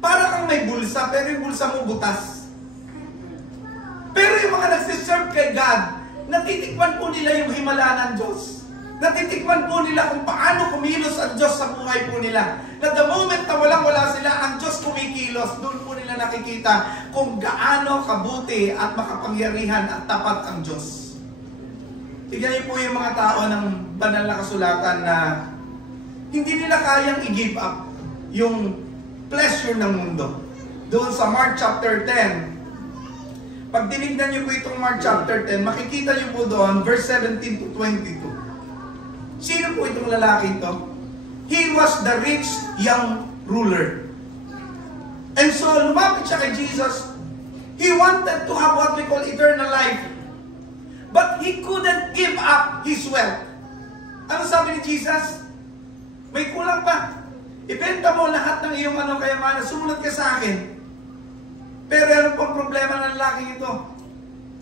Parang kang may bulsa, pero yung bulsa mo butas. Pero yung mga nagsiserve kay God, natitikman po nila yung himala ng Diyos. Natitikman po nila kung paano kumilos ang Diyos sa buhay po nila. Na the moment na walang-wala sila, ang Diyos kumikilos. Doon po nila nakikita kung gaano kabuti at makapangyarihan at tapat ang Diyos. Tignan niyo po yung mga tao ng banal na kasulatan na hindi nila kayang i-give up yung pleasure ng mundo. Doon sa Mark chapter 10, pag tinignan niyo po itong Mark chapter 10, makikita niyo po doon, verse 17 to 22. Sino po itong lalaki ito? He was the rich young ruler. And so, lumapit siya kay Jesus. He wanted to have what we call eternal life. But he couldn't give up his wealth. Ano sabi ni Jesus? May kulang pa. Ibenta mo lahat ng iyong kayamanan. Sumunod ka sa akin. Pero ano pong problema ng lalaki ito?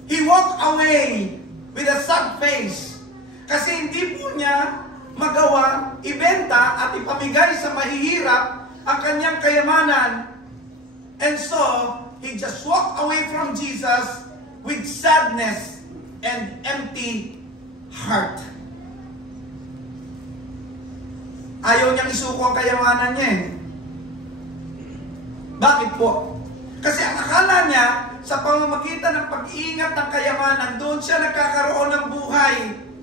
He walked away with a sad face. Kasi hindi po niya magawa, ibenta at ipamigay sa mahihirap ang kanyang kayamanan. And so, he just walked away from Jesus with sadness and empty heart. Ayaw niyang isuko ang kayamanan niya Bakit po? Kasi ang akala niya, sa pamamagitan ng pag-iingat ng kayamanan, doon siya nagkakaroon ng buhay.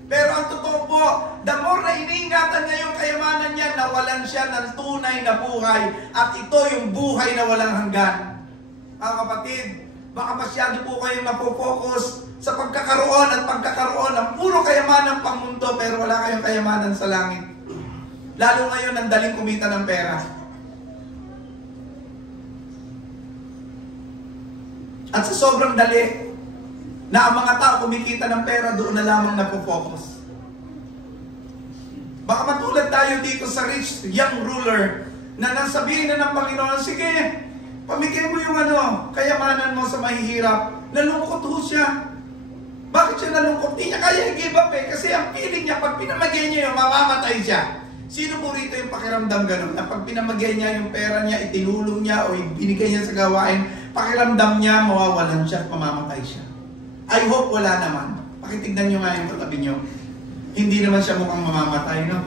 Pero ang totoo po, the more na iniingatan niya yung kayamanan niya, nawalan siya ng tunay na buhay. At ito yung buhay na walang hanggan. Mga kapatid, baka masyado po kayong napopokus sa pagkakaroon at pagkakaroon ng puro kayamanan pang mundo, pero wala kayong kayamanan sa langit. Lalo ngayon ang daling kumita ng pera. At sa sobrang dali, na ang mga tao kumikita ng pera, doon na lamang napopokus. Baka matulad tayo dito sa rich young ruler na nasabihin na ng Panginoon, sige, pamigay mo yung kayamanan mo sa mahihirap. Nalungkot ho siya. Bakit siya nalungkot? Hindi niya kaya i-give up kasi ang feeling niya, pag pinamagay niya yun, mamamatay siya. Sino po rito yung pakiramdam ganun? Na pag pinamagay niya yung pera niya, itinulong niya o ibinigay niya sa gawain, pakiramdam niya, mawawalan siya, mamamatay siya. I hope wala naman. Pakitignan niyo nga yung katabi niyo. Hindi naman siya mukhang mamamatay, no?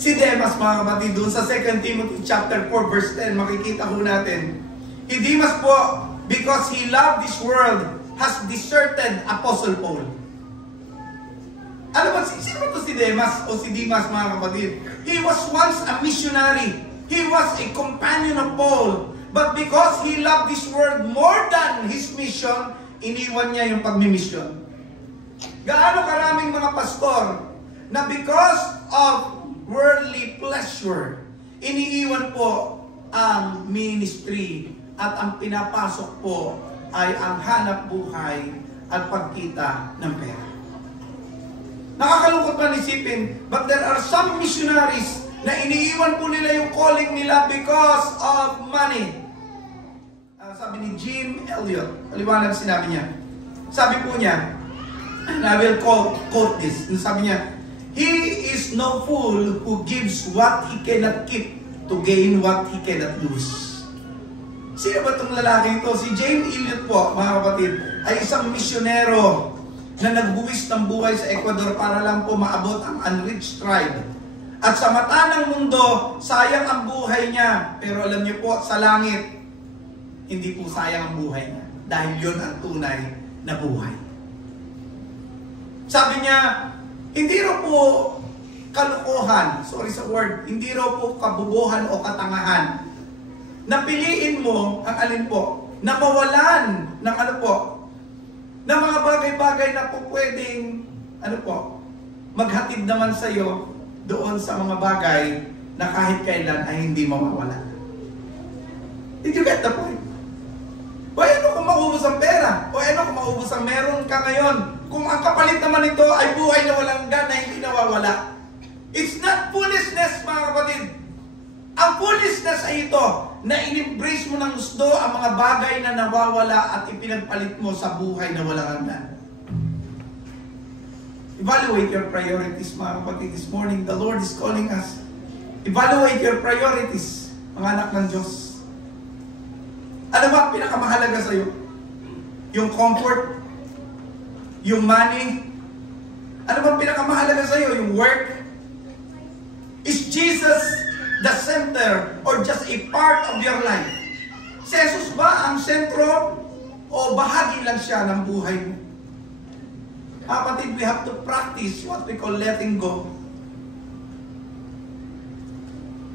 Si Demas, mga kapatid, doon sa 2 Timothy chapter 4, verse 10, makikita ko natin. Si Demas po, because he loved this world, has deserted Apostle Paul. Ano ba, sino ba ito si Demas o si Demas, mga kapatid? He was once a missionary. He was a companion of Paul. But because he loved this world more than his mission, iniwan niya yung pagmimisyon. Gaano karaming mga pastor na because of worldly pleasure, iniiwan po ang ministry at ang pinapasok po ay ang hanap buhay at pagkita ng pera. Nakakalungkot man isipin, but there are some missionaries na iniiwan po nila yung calling nila because of money. Sabi ni Jim Elliot, maliwanag sinabi niya. Sabi po niya, and I will quote this, sabi niya, he is no fool who gives what he cannot keep to gain what he cannot lose. Sino ba itong lalaki ito? Si James Elliot po, mga kapatid, ay isang misyonero na nagbuwis ng buhay sa Ecuador para lang po maabot ang unreached tribe. At sa mata ng mundo, sayang ang buhay niya. Pero alam niyo po, sa langit, hindi po sayang ang buhay niya. Dahil yun ang tunay na buhay. Sabi niya, hindi raw po kalukuhan, sorry sa word, hindi raw po kabubuhan o katangahan. Napiliin mo ang alin po, na mawalan ng ano po, na mga bagay-bagay na po pwedeng, ano po, maghatid naman sa iyo doon sa mga bagay na kahit kailan ay hindi mawawala. Did you get the point? O ano kung maubos ang pera? O ano kung maubos ang meron ka ngayon? Kung ang kapalit naman ito ay buhay na walang hanggan na hindi nawawala. It's not foolishness, mga kapatid. Ang foolishness ay ito, na in-embrace mo ng gusto ang mga bagay na nawawala at ipinagpalit mo sa buhay na walang hanggan. Evaluate your priorities, mga kapatid. This morning, the Lord is calling us. Evaluate your priorities, mga anak ng Diyos. Ano ba pinakamahalaga sa iyo? Yung comfort? Yung money? Ano ba pinakamahalaga sa iyo? Yung work? Is Jesus the center or just a part of your life? Si Jesus ba ang sentro o bahagi lang siya ng buhay mo? Kapatid, we have to practice what we call letting go.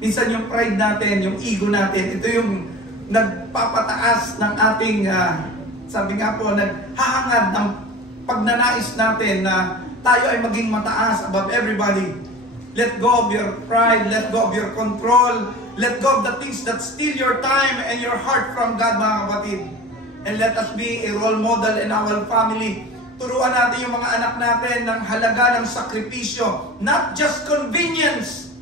Minsan yung pride natin, yung ego natin, ito yung nagpapataas ng ating, sabi nga po, naghahangad ng pagnanais natin na tayo ay maging mataas above everybody. Let go of your pride, let go of your control, let go of the things that steal your time and your heart from God, mga kapatid. And let us be a role model in our family. Turuan natin yung mga anak natin ng halaga ng sakripisyo, not just convenience.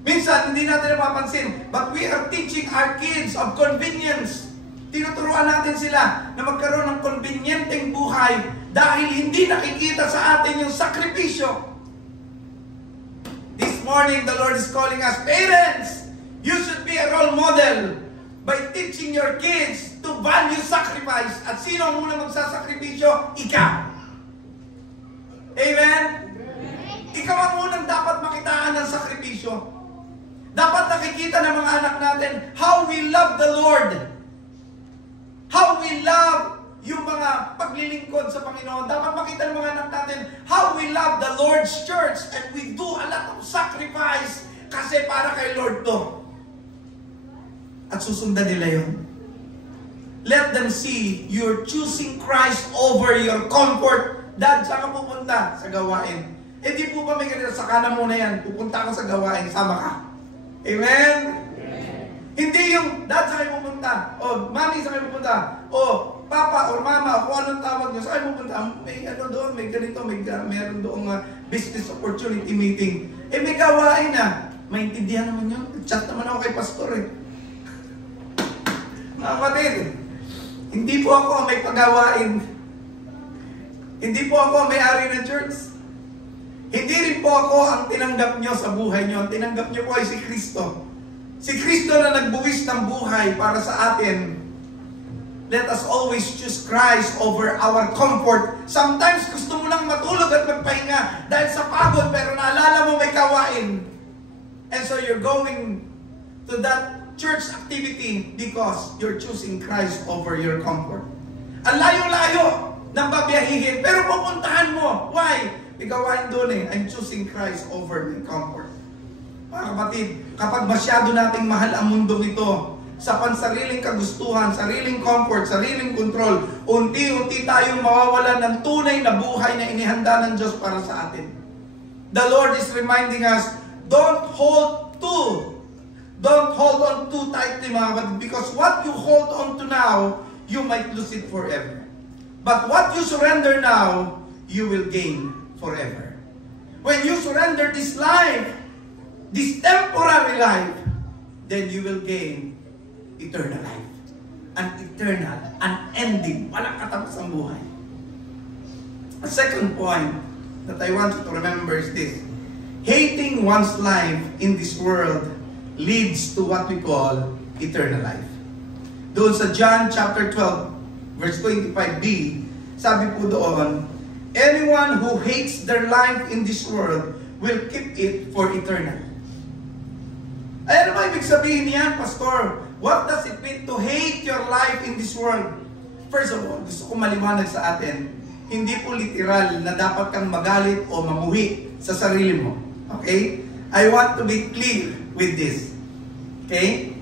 Minsan, hindi natin napapansin, but we are teaching our kids of convenience. Tinuturuan natin sila na magkaroon ng konbinyenteng buhay dahil hindi nakikita sa atin yung sakripisyo. This morning, the Lord is calling us, parents, you should be a role model by teaching your kids to value sacrifice. At sino ang muna magsasakripisyo? Ikaw. Amen? Ikaw ang unang dapat makitaan ng sakripisyo. Dapat nakikita ng mga anak natin how we love the Lord. How we love yung mga paglilingkod sa Panginoon. Dapat makita ng mga anak natin how we love the Lord's church and we do a lot of sacrifice kasi para kay Lord to. At susundan nila yun. Let them see you're choosing Christ over your comfort. Dad, saan ka pupunta? Sa gawain. Eh di po ba may ganito, saka na muna yan. Pupunta ako sa gawain, sama ka. Amen? Hindi yung, Dad, saan kayo pupunta? O, Mami, saan kayo pupunta? O, Papa or Mama, kung anong tawag nyo, saan kayo pupunta? May ano doon, may ganito, meron doong business opportunity meeting. Eh, may gawain na. Maintindihan naman yun. Chat naman ako kay Pastor eh. Mga kapatid, hindi po ako may pagawain. Hindi po ako may-ari ng church. Hindi rin po ako ang tinanggap nyo sa buhay nyo. Ang tinanggap nyo po ay si Kristo. Si Kristo na nagbuwis ng buhay para sa atin. Let us always choose Christ over our comfort. Sometimes gusto mo lang matulog at magpahinga dahil sa pagod, pero naalala mo may kawain. And so you're going to that church activity because you're choosing Christ over your comfort. Ang layo-layo ng babiyahihin, pero pupuntahan mo. Why? Ikaw doon I'm choosing Christ over my comfort. Mga kapatid, kapag masyado nating mahal ang mundong ito, sa pansariling kagustuhan, sariling comfort, sariling control, unti-unti tayong mawawalan ng tunay na buhay na inihanda ng Diyos para sa atin. The Lord is reminding us, don't hold on too tightly, mga kapatid, because what you hold on to now, you might lose it forever. But what you surrender now, you will gain forever. When you surrender this life, this temporary life, then you will gain eternal life. An eternal, unending, walang katapos ang buhay. A second point that I want you to remember is this. Hating one's life in this world leads to what we call eternal life. Doon sa John chapter 12, verse 25b, sabi po doon, anyone who hates their life in this world will keep it for eternal. Ay, ano ba ibig sabihin niyan, Pastor? What does it mean to hate your life in this world? First of all, gusto ko maliwanag sa atin, hindi po literal na dapat kang magalit o mamuhi sa sarili mo. Okay? I want to be clear with this. Okay?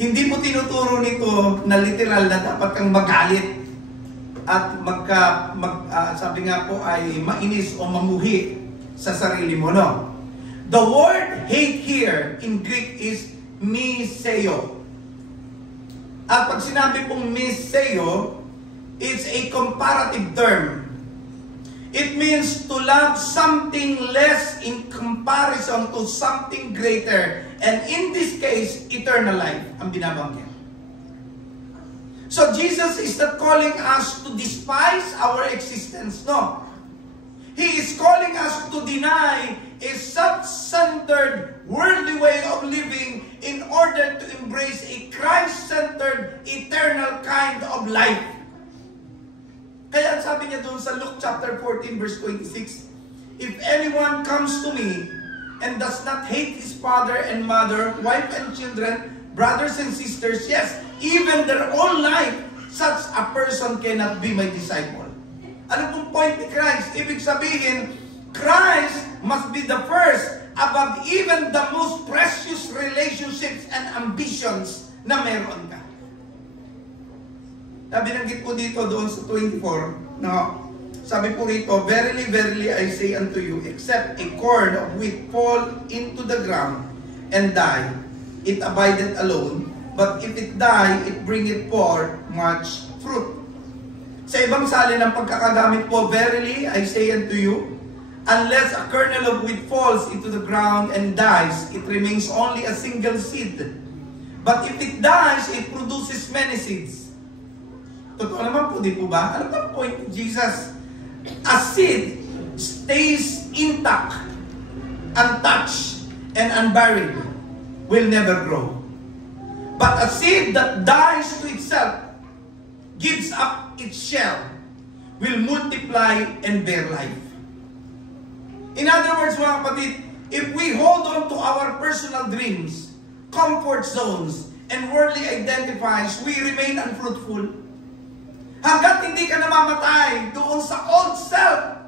Hindi po tinuturo nito na literal na dapat kang magalit at sabi nga po ay mainis o mamuhi sa sarili mo, no? The word hate here in Greek is miseo. At pag sinabi pong miseo, it's a comparative term. It means to love something less in comparison to something greater. And in this case, eternal life ang binabanggit. So Jesus is not calling us to despise our existence, no. He is calling us to deny a self-centered, worldly way of living in order to embrace a Christ-centered, eternal kind of life. Kaya sabi niya doon sa Luke chapter 14, verse 26, if anyone comes to me and does not hate his father and mother, wife and children, brothers and sisters, yes, even their own life, such a person cannot be my disciple. Ano pong point ni Christ? Ibig sabihin, Christ must be the first above even the most precious relationships and ambitions na meron ka. Binanggit po dito doon sa 24, no? Sabi po rito, verily, verily, I say unto you, except a corn of wheat fall into the ground and die, it abideth alone, but if it die, it bringeth forth much fruit. Sa ibang salin ng pagkakagamit po, verily, I say unto you, unless a kernel of wheat falls into the ground and dies, it remains only a single seed. But if it dies, it produces many seeds. Totoo naman po, di po ba? Ano ba point of Jesus? A seed stays intact, untouched, and unburied, will never grow. But a seed that dies to itself, gives up its shell, will multiply and bear life. In other words, mga kapatid, if we hold on to our personal dreams, comfort zones, and worldly identifies, we remain unfruitful. Hanggat hindi ka namamatay doon sa old self,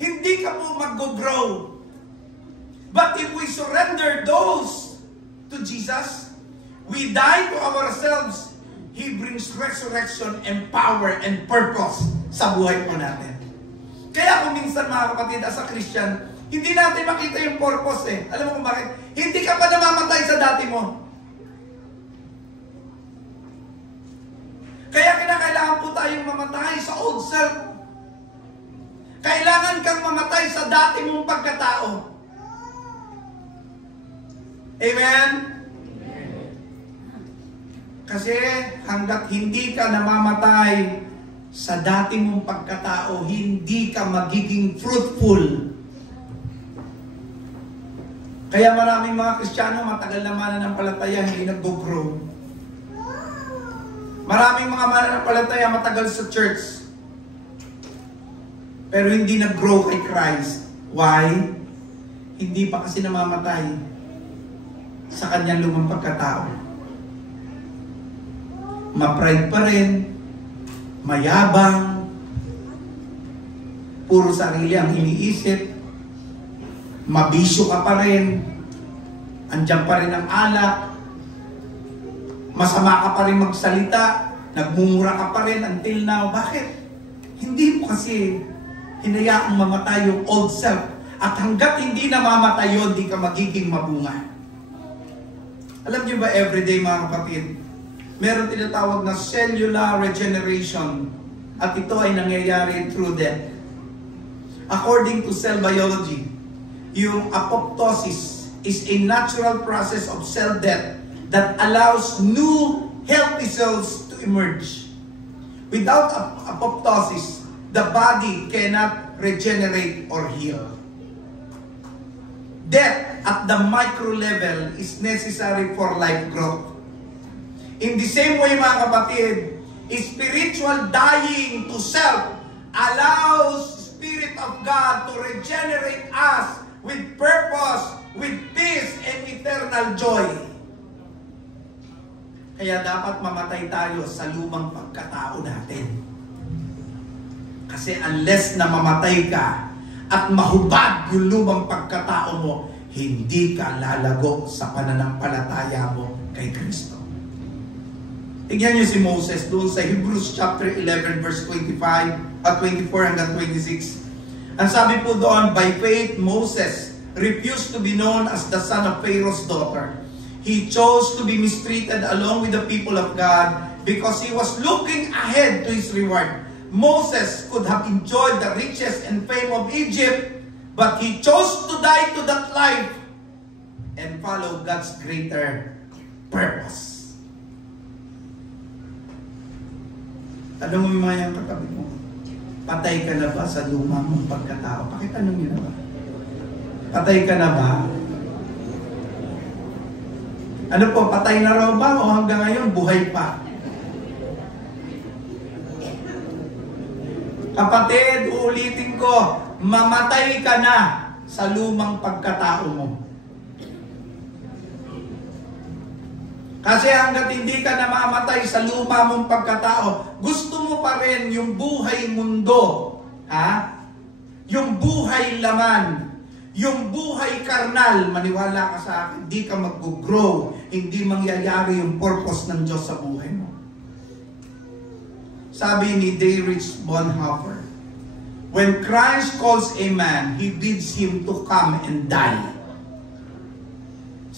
hindi ka po mag-grow. But if we surrender those to Jesus, we die to ourselves, He brings resurrection and power and purpose sa buhay po natin. Kaya kung minsan mga kapatid, as a Christian, hindi natin makita yung purpose eh. Alam mo kung bakit? Hindi ka pa namamatay sa dati mo. Kaya kinakailangan po tayong mamatay sa old self. Kailangan kang mamatay sa dati mong pagkatao. Amen? Kasi hanggat hindi ka namamatay sa dati mong pagkatao, hindi ka magiging fruitful. Kaya maraming mga Kristiyano matagal na mananampalataya, hindi nag-grow. Maraming mga mananampalataya matagal sa church, pero hindi nag-grow kay Christ. Why? Hindi pa kasi namamatay sa kanyang lumang pagkatao. Ma-pride pa rin, mayabang, puro sarili ang iniisip, mabisyo ka pa rin, andyan pa rin ang alak, masama ka pa rin magsalita, nagmumura ka pa rin until now. Bakit? Hindi mo kasi hinayaang mamatay yung old self. At hanggat hindi namamatay yun, di ka magiging mabunga. Alam niyo ba, everyday mga kapatid, meron tinatawag na cellular regeneration. At ito ay nangyayari through death. According to cell biology, yung apoptosis is a natural process of cell death that allows new healthy cells to emerge. Without apoptosis, the body cannot regenerate or heal. Death at the micro level is necessary for life growth. In the same way, mga kapatid, spiritual dying to self allows Spirit of God to regenerate us with purpose, with peace, and eternal joy. Kaya dapat mamatay tayo sa lumang pagkatao natin. Kasi unless na mamatay ka at mahubad yung lumang pagkatao mo, hindi ka lalago sa pananampalataya mo kay Kristo. Tignan niyo si Moses doon sa Hebrews chapter 11 verse 25 at 24 hanggang 26. Ang sabi po doon, by faith Moses refused to be known as the son of Pharaoh's daughter. He chose to be mistreated along with the people of God because he was looking ahead to his reward. Moses could have enjoyed the riches and fame of Egypt, but he chose to die to that life and follow God's greater purpose. Tanong mo yung mga yung katabi mo, patay ka na ba sa luma mong pagkatao? Pakitanong nyo na ba? Patay ka na ba? Ano po, patay na raw ba o hanggang ngayon buhay pa? Kapatid, uulitin ko, mamatay ka na sa lumang pagkatao mo. Kasi hanggat hindi ka namamatay sa luma mong pagkatao, gusto mo pa rin yung buhay mundo, ha? Yung buhay laman, yung buhay karnal, maniwala ka sa akin, hindi ka mag-grow, hindi mangyayari yung purpose ng Diyos sa buhay mo. Sabi ni Dietrich Bonhoeffer, when Christ calls a man, He bids him to come and die.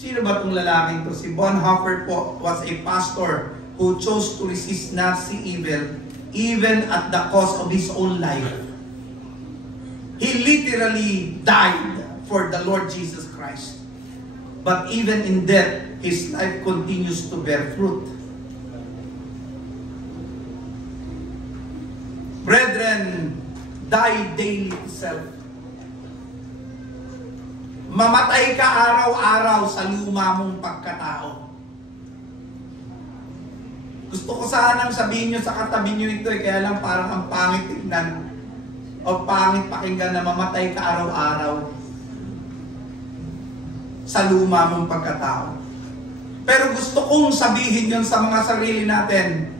Sino ba itong lalaking to? Si Bonhoeffer po was a pastor who chose to resist Nazi evil even at the cost of his own life. He literally died for the Lord Jesus Christ. But even in death, his life continues to bear fruit. Brethren, die daily to self. Mamatay ka araw-araw sa luma mong pagkatao. Gusto ko sanang sabihin nyo sa katabi nyo ito, kaya lang parang ang pangit tignan o pangit pakinggan na mamatay ka araw-araw sa luma mong pagkatao. Pero gusto kong sabihin yun sa mga sarili natin.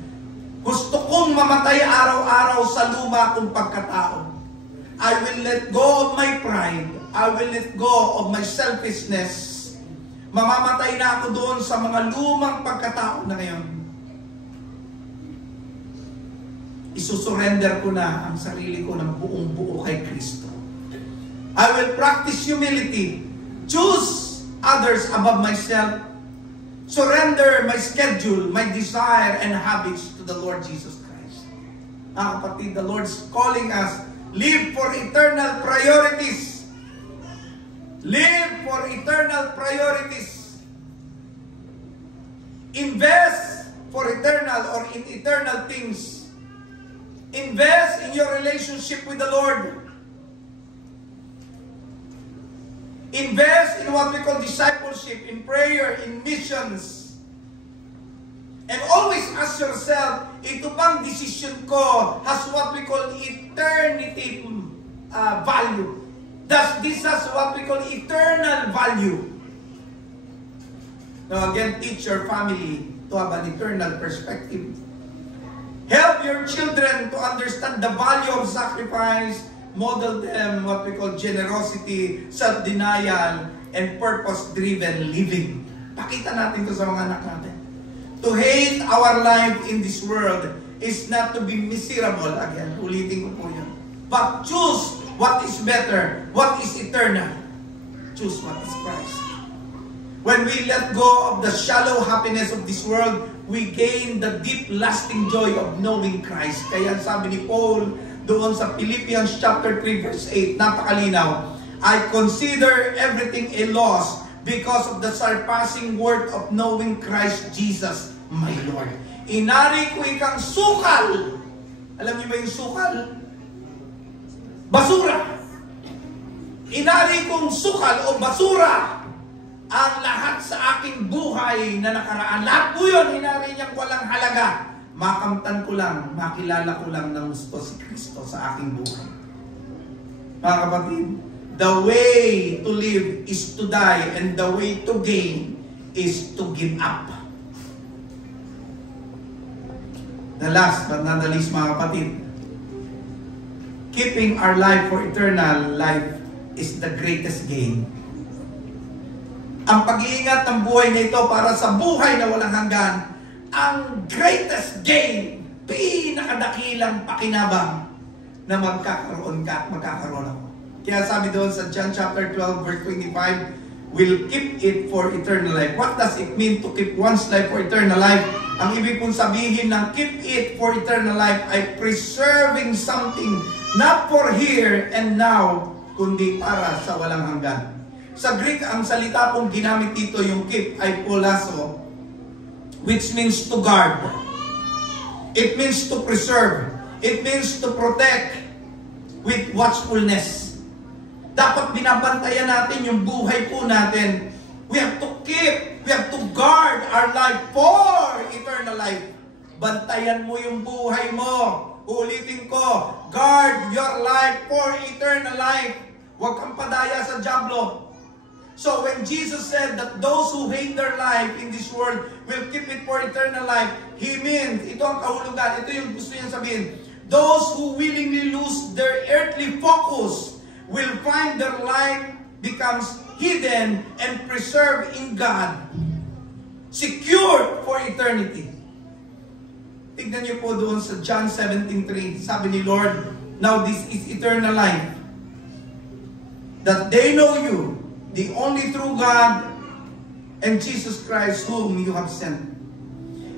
Gusto kong mamatay araw-araw sa luma kong pagkatao. I will let go of my pride. I will let go of my selfishness. Mamamatay na ako doon sa mga lumang pagkatao na ngayon. Isusurrender ko na ang sarili ko ng buong buo kay Kristo. I will practice humility. Choose others above myself. Surrender my schedule, my desire, and habits to the Lord Jesus Christ. Mga kapatid, the Lord's calling us, live for eternal priorities. Live for eternal priorities. Invest for eternal or in eternal things. Invest in your relationship with the Lord. Invest in what we call discipleship, in prayer, in missions. And always ask yourself, ito bang decision ko has what we call eternity value? Does this has what we call eternal value? Now again, teach your family to have an eternal perspective. Help your children to understand the value of sacrifice. Model them what we call generosity, self-denial, and purpose-driven living. Pakita natin ito sa mga anak natin. To hate our life in this world is not to be miserable. Again, ulitin ko po yun. But choose what is better, what is eternal. Choose what is Christ. When we let go of the shallow happiness of this world, we gain the deep, lasting joy of knowing Christ. Kaya sabi ni Paul, doon sa Philippians chapter 3 verse 8, napakalinaw, I consider everything a loss because of the surpassing worth of knowing Christ Jesus, my Lord. Inari ko ikang sukal. Alam niyo ba yung sukal? Basura. Inari kong sukal o basura ang lahat sa aking buhay na nakaraan. Lahat po yun, inari niyang walang halaga. Makamtan ko lang, makilala ko lang ng gusto si Kristo sa aking buhay. Mga kapatid, the way to live is to die, and the way to gain is to give up. The last but not the least, mga kapatid, keeping our life for eternal life is the greatest gain. Ang pag-iingat ng buhay na ito para sa buhay na walang hanggan, ang greatest gain, pinakadakilang pakinabang na magkakaroon ka at magkakaroon ako. Kaya sabi doon sa John chapter 12 verse 25, will keep it for eternal life. What does it mean to keep one's life for eternal life? Ang ibig pong sabihin ng keep it for eternal life ay preserving something not for here and now, kundi para sa walang hanggan. Sa Greek, ang salita pong ginamit dito, yung keep, ay polaso, which means to guard. It means to preserve. It means to protect with watchfulness. Dapat binabantayan natin yung buhay po natin. We have to keep, we have to guard our life for eternal life. Bantayan mo yung buhay mo. Ulitin ko, guard your life for eternal life. Huwag kang padaya sa dyablo. So when Jesus said that those who hate their life in this world will keep it for eternal life, He means, ito ang kahulugan, ito yung gusto niya sabihin, those who willingly lose their earthly focus will find their life becomes hidden and preserved in God, secured for eternity. Tignan niyo po doon sa John 17:3, sabi ni Lord, now this is eternal life, that they know you, the only true God, and Jesus Christ whom you have sent.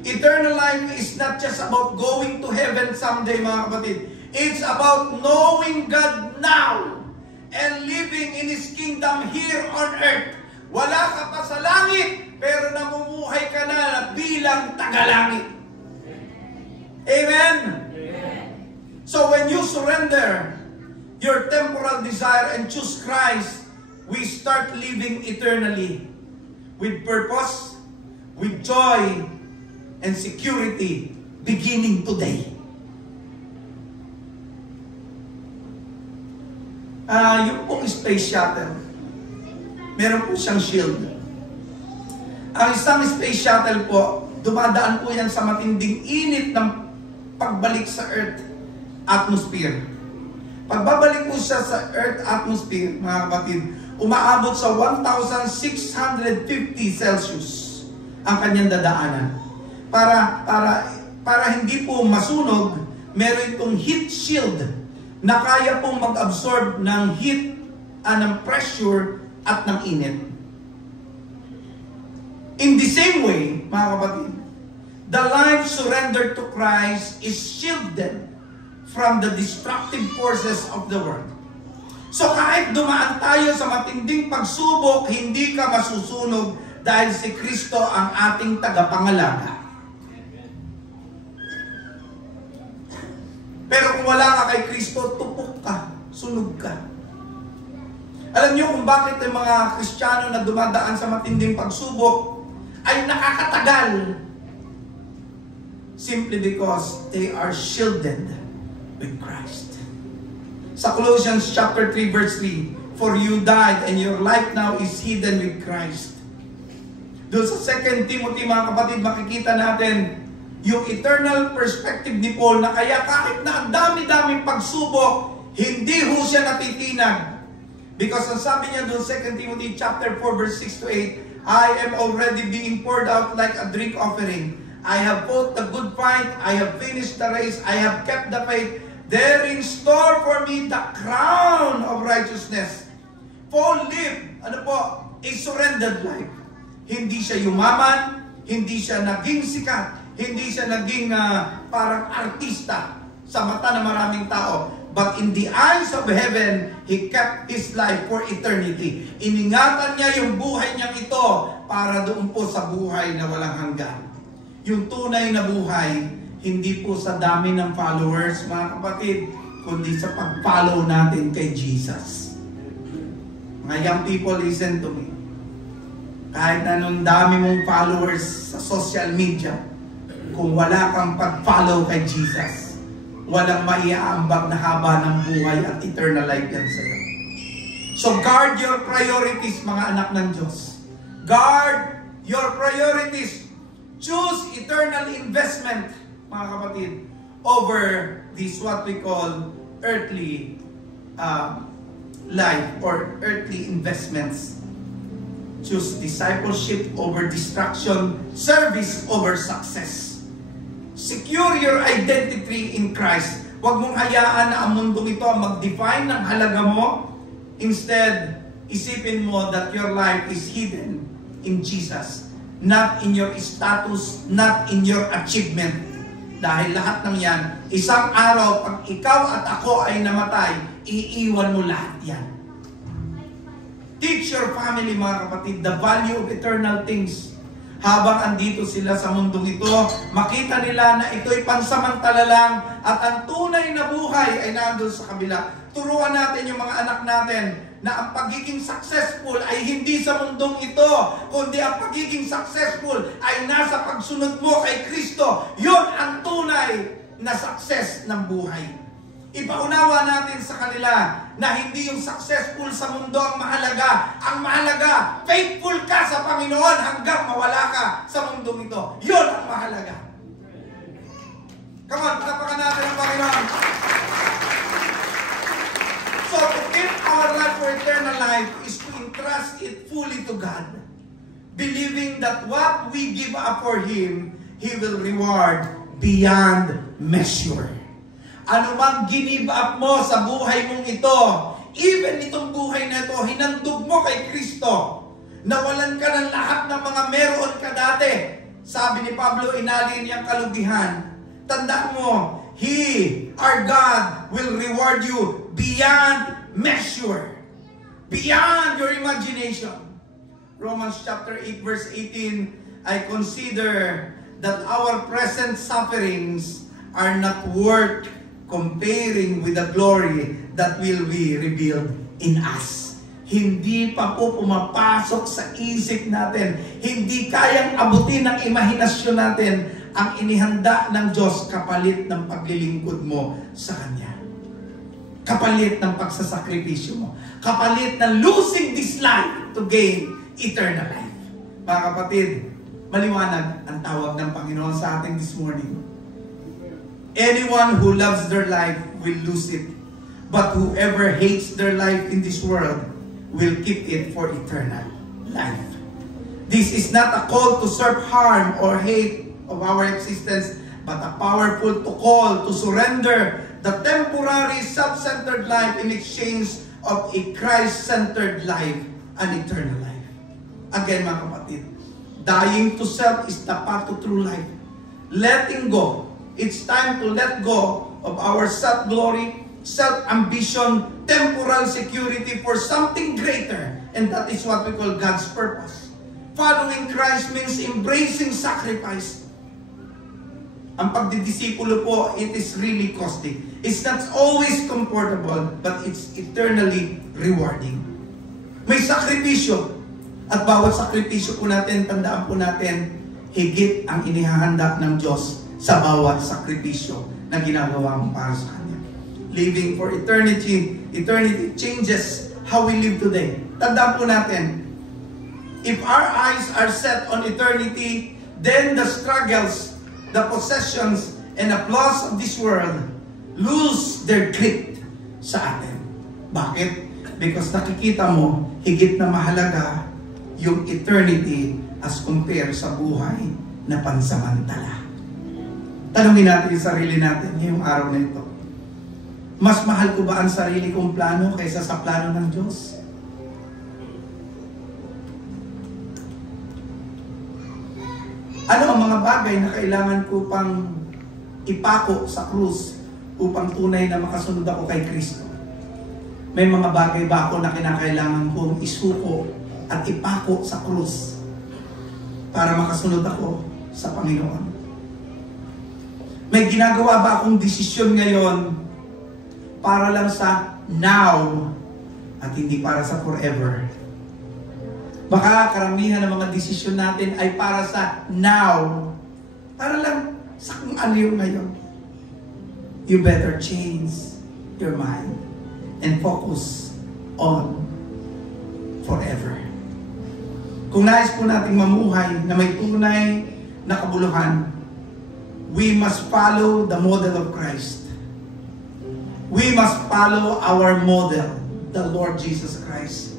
Eternal life is not just about going to heaven someday, mga kapatid. It's about knowing God now and living in His kingdom here on earth. Wala ka pa sa langit, pero namumuhay ka na bilang tagalangit. Amen? Amen. So when you surrender your temporal desire and choose Christ, we start living eternally with purpose, with joy, and security beginning today. Yung pong space shuttle, meron po siyang shield. Ang isang space shuttle po, dumadaan po yan sa matinding init ng pagbalik sa Earth atmosphere. Pagbabalik po siya sa Earth atmosphere, mga kapatid, umaabot sa 1,650 Celsius ang kanyang dadaanan. Para hindi po masunog, meron itong heat shield na kaya pong mag-absorb ng heat, ng pressure at ng init. In the same way, mga kapatid, the life surrendered to Christ is shielded from the destructive forces of the world. So kahit dumaan tayo sa matinding pagsubok, hindi ka masusunog dahil si Kristo ang ating tagapangalaga. Pero kung wala ka kay Kristo, tupok ka, sunog ka. Alam niyo kung bakit yung mga Kristiyano na dumadaan sa matinding pagsubok ay nakakatagal? Simply because they are shielded with Christ. Sa Colossians chapter 3 verse 3, "For you died and your life now is hidden with Christ." Doon sa 2 Timothy, mga kapatid, makikita natin yung eternal perspective ni Paul na kaya kahit na ang dami-daming pagsubok, hindi ho siya natitinag. Because ang sabi niya doon, 2 Timothy chapter 4 verse 6 to 8, "I am already being poured out like a drink offering. I have fought the good fight. I have finished the race. I have kept the faith. There in store for me the crown of righteousness." Paul lived, a surrendered life. Hindi siya yumaman, hindi siya naging sikat, hindi siya naging parang artista sa mata ng maraming tao. But in the eyes of heaven, he kept his life for eternity. Iningatan niya yung buhay niya ito para doon po sa buhay na walang hanggan. Yung tunay na buhay, hindi po sa dami ng followers, mga kapatid, kundi sa pag-follow natin kay Jesus. Mga young people, listen to me. Kahit anong dami mong followers sa social media, kung wala kang pag-follow kay Jesus, walang maiaambag na haba ng buhay at eternal life yan sa'yo. So guard your priorities, mga anak ng Diyos. Guard your priorities. Choose eternal investment, mga kapatid, over this what we call earthly life or earthly investments. Choose discipleship over distraction, service over success. Secure your identity in Christ. Huwag mong hayaan na ang mundong ito ang mag-define ng halaga mo. Instead, isipin mo that your life is hidden in Jesus. Not in your status, not in your achievement. Dahil lahat ng yan, isang araw, pag ikaw at ako ay namatay, iiwan mo lahat yan. Teach your family, mga kapatid, the value of eternal things. Habang andito sila sa mundong ito, makita nila na ito'y pansamantala lang at ang tunay na buhay ay nandun sa kabila. Turuan natin yung mga anak natin na ang pagiging successful ay hindi sa mundong ito, kundi ang pagiging successful ay nasa pagsunod mo kay Kristo. Yun ang tunay na success ng buhay. Ipaunawa natin sa kanila na hindi yung successful sa mundo ang mahalaga. Ang mahalaga, faithful ka sa Panginoon hanggang mawala ka sa mundong ito. Yun ang mahalaga. Come on, panapakan natin ang Panginoon. So, to keep our life for eternal life is to entrust it fully to God. Believing that what we give up for Him, He will reward beyond measure. Ano mang give up mo sa buhay mong ito, even itong buhay na ito, hinandog mo kay Kristo. Nawalan ka ng lahat ng mga meron ka dati. Sabi ni Pablo, inalin niyang kalugihan. Tandaan mo, He, our God, will reward you beyond measure. Beyond your imagination. Romans chapter 8 verse 18, I consider that our present sufferings are not worth comparing with the glory that will be revealed in us. Hindi pa po pumapasok sa isip natin. Hindi kayang abutin ng imahinasyon natin ang inihanda ng Diyos kapalit ng paglilingkod mo sa Kanya. Kapalit ng pagsasakripisyo mo. Kapalit ng losing this life to gain eternal life. Mga kapatid, maliwanag ang tawag ng Panginoon sa atin this morning. Anyone who loves their life will lose it. But whoever hates their life in this world will keep it for eternal life. This is not a call to serve harm or hate of our existence, but a powerful call to surrender the temporary self-centered life in exchange of a Christ-centered life, an eternal life. Again, mga kapatid, dying to self is the path to true life. Letting go. It's time to let go of our self-glory, self-ambition, temporal security for something greater. And that is what we call God's purpose. Following Christ means embracing sacrifice. Ang pagdidisipulo po, it is really costly. It's not always comfortable, but it's eternally rewarding. May sakripisyo. At bawat sakripisyo po natin, tandaan po natin, higit ang inihahanda ng Diyos sa bawat sakripisyo na ginagawa mo para sa Kanya. Living for eternity. Eternity changes how we live today. Tandaan po natin, if our eyes are set on eternity, then the struggles, the possessions, and applause of this world lose their grip sa atin. Bakit? Because nakikita mo, higit na mahalaga yung eternity as compared sa buhay na pansamantala. Tanungin natin yung sarili natin ngayong araw na ito. Mas mahal ko ba ang sarili kong plano kaysa sa plano ng Diyos? Ano ang mga bagay na kailangan ko pang ipako sa krus upang tunay na makasunod ako kay Kristo? May mga bagay ba ako na kinakailangan kong isuko at ipako sa krus para makasunod ako sa Panginoon? May ginagawa ba akong desisyon ngayon para lang sa now at hindi para sa forever? Baka karamihan ng mga desisyon natin ay para sa now. Para lang sa kung ano yung ngayon. You better change your mind and focus on forever. Kung nais po nating mamuhay na may tunay na kabuluhan, we must follow the model of Christ. We must follow our model, the Lord Jesus Christ.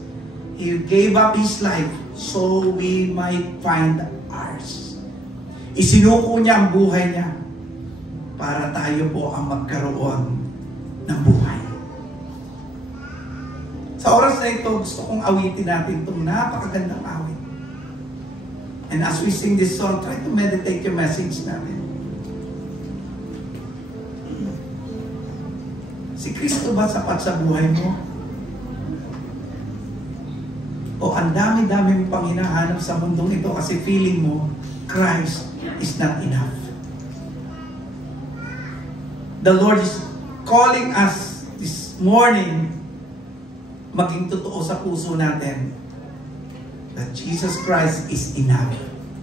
He gave up His life so we might find ours. Isinuko niya ang buhay niya para tayo po ang magkaroon ng buhay. Sa oras na ito, gusto kong awitin natin itong napakagandang awit. And as we sing this song, try to meditate yung message natin. Si Kristo ba sapat sa buhay mo? O ang dami-dami mo pang hinahanap sa mundong ito kasi feeling mo, Christ is not enough. The Lord is calling us this morning, maging totoo sa puso natin, that Jesus Christ is enough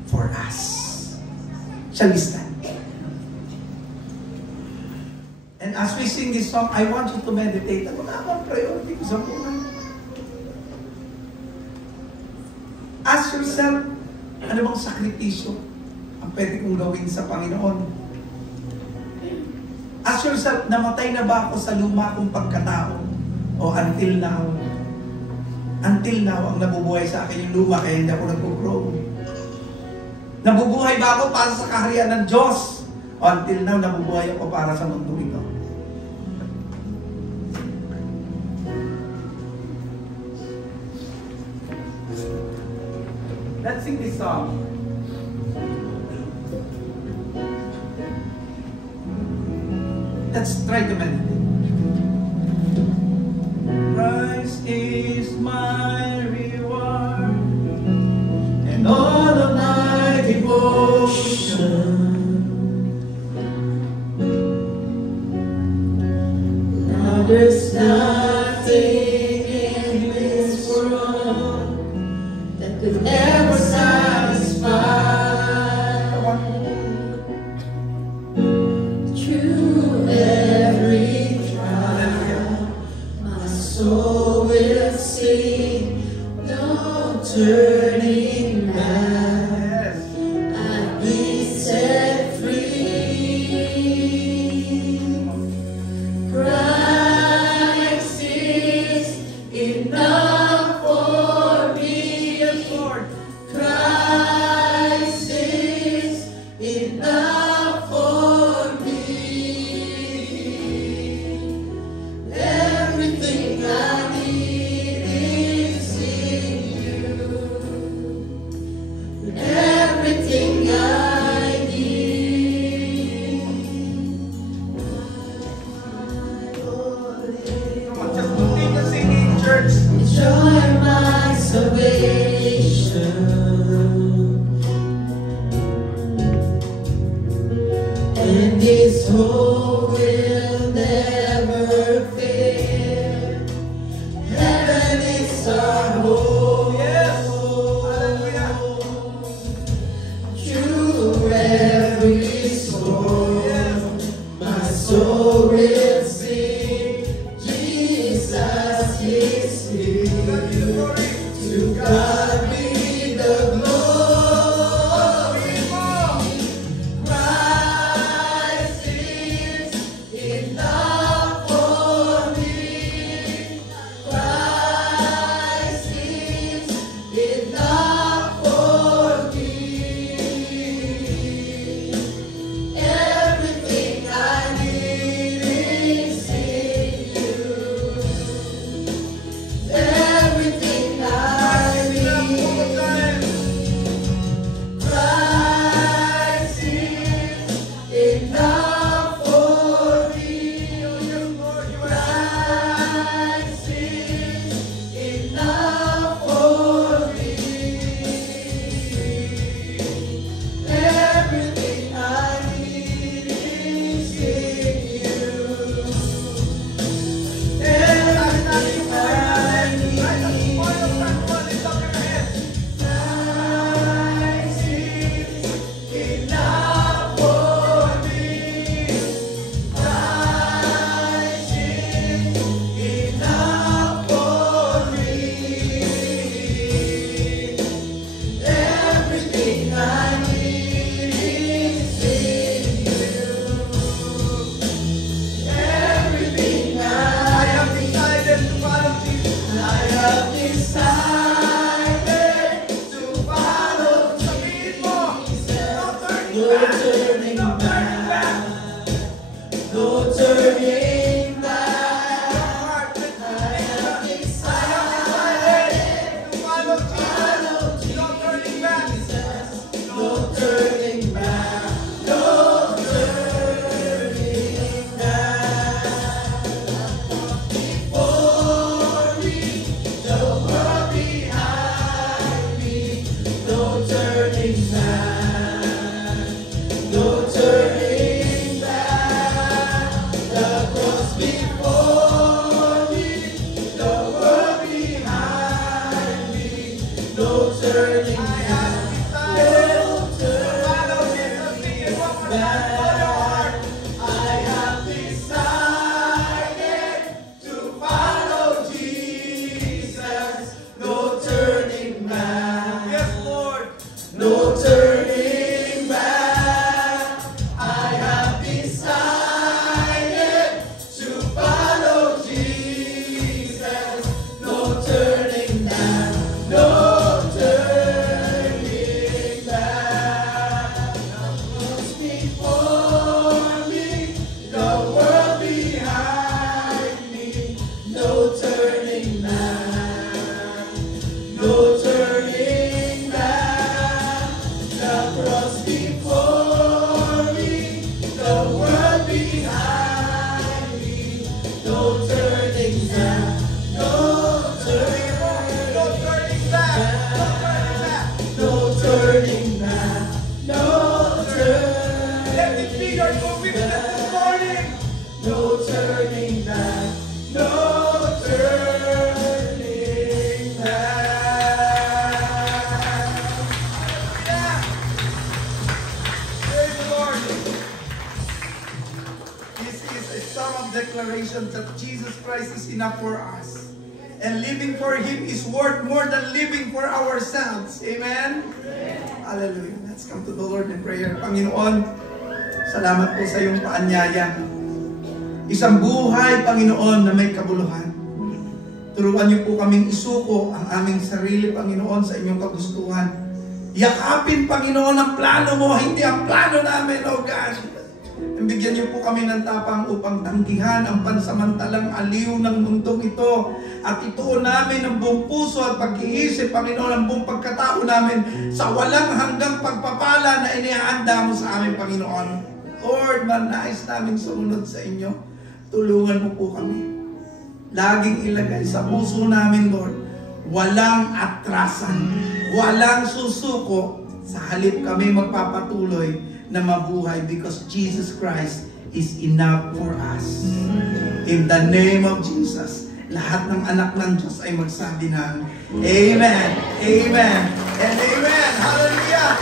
for us. Shall we stand? And as we sing this song, I want you to meditate. Ano nga bang priority ko sa buhay? Ask yourself, ano bang sakripisyo ang pwede kong gawin sa Panginoon? Ask yourself, namatay na ba ako sa luma kong pagkatao? O until now? Until now, ang nabubuhay sa akin yung luma, kaya hindi ako nag-grow. Nabubuhay ba ako para sa kaharian ng Diyos? O until now, nabubuhay ako para sa mundo ito? Let's sing this song. Let's try to meditate. Christ is my reward and all of my devotion. Now there's nothing in this world that could ever satisfy. Through every trial, my soul will sing, no turning back. I'll be set free. Christ No turning back. No turning back. No turning back. No turning back. No turning. Let it be your conviction this morning. No turning back. No turning back. Yeah. Praise the Lord. This is a song of declaration that Jesus Christ is enough for us. And living for Him is worth more than living for ourselves. Amen? Hallelujah. Let's come to the Lord in prayer. Panginoon, salamat po sa iyong paanyaya. Isang buhay, Panginoon, na may kabuluhan. Turuan niyo po kaming isuko ang aming sarili, Panginoon, sa inyong kagustuhan. Yakapin, Panginoon, ang plano mo, hindi ang plano namin, O God. Bigyan niyo po kami ng tapang upang tanggihan ang pansamantalang aliw ng mundong ito at ituon namin ang buong puso at pag-iisip, Panginoon, ang buong pagkatao namin sa walang hanggang pagpapala na inihanda mo sa amin, Panginoon. Lord, manais namin sumunod sa inyo. Tulungan mo po kami. Laging ilagay sa puso namin, Lord, walang atrasan, walang susuko. Sa halip kami magpapatuloy na mabuhay because Jesus Christ is enough for us. In the name of Jesus, lahat ng anak ng Diyos ay magsabi ng Amen, Amen, and Amen. Hallelujah!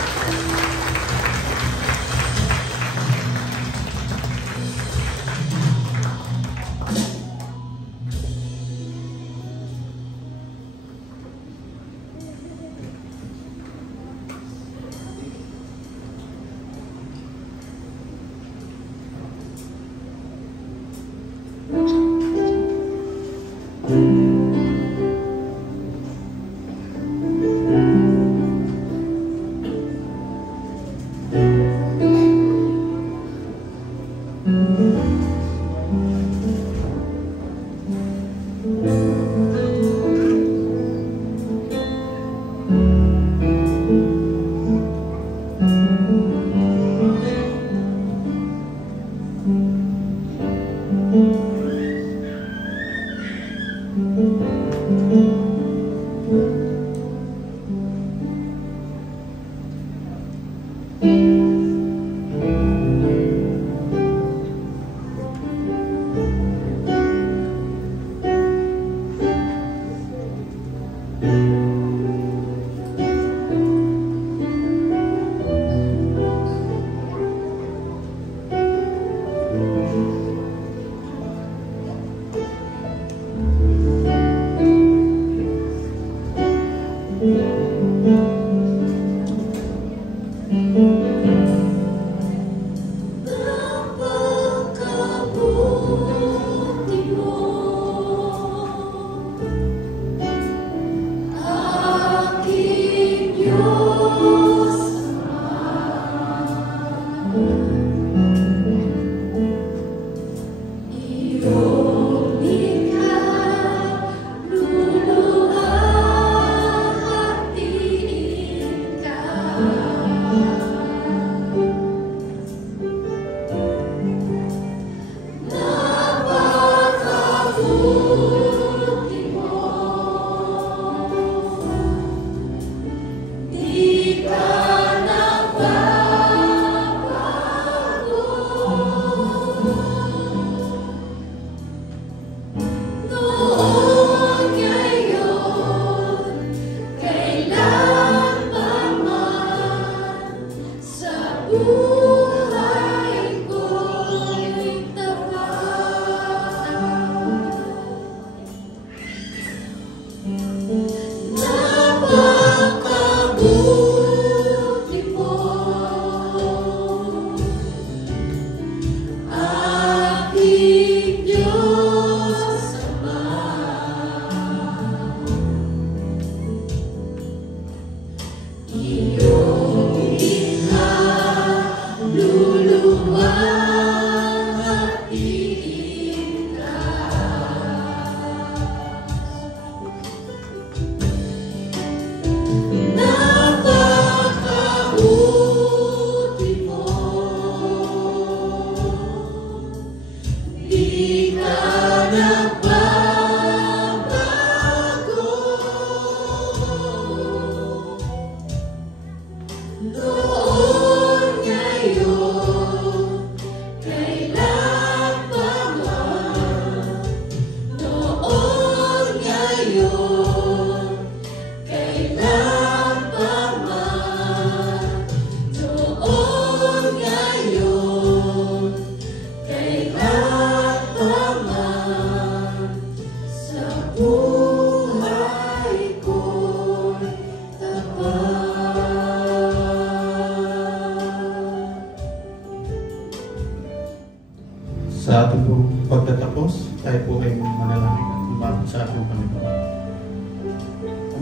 tayo po ay manalangin at umabot sa ating Panginoon.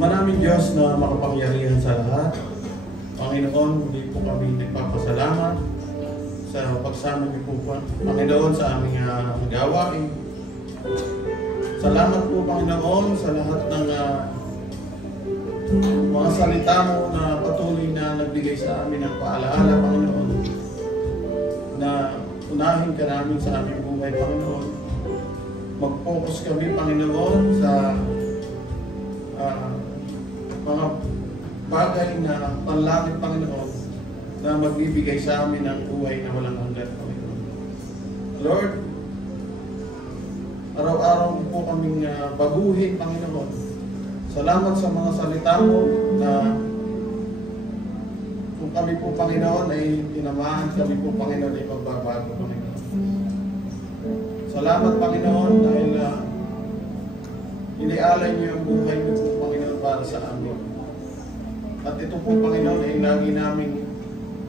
Maraming Diyos na makapangyarihan sa lahat. Panginoon, muli po kami nagpapasalamat sa pagsama niyo po, Panginoon, sa aming gawain. Salamat po, Panginoon, sa lahat ng mga salita mo na patuloy na nagbigay sa amin ng paalaala, Panginoon, na unahin ka namin sa aming buhay, Panginoon. Mag-focus kami, Panginoon, sa mga bagay na panlangit, Panginoon, na magbibigay sa amin ng buhay na walang hanggan, Panginoon. Lord, araw-araw po kaming baguhin, Panginoon. Salamat sa mga salita mo na kung kami po, Panginoon, ay tinamaan, kami po, Panginoon, ay magbabago, Panginoon. Salamat, Panginoon, dahil inialay niyo yung buhay niyo po, Panginoon, para sa amin. At ito po, Panginoon, ay lagi namin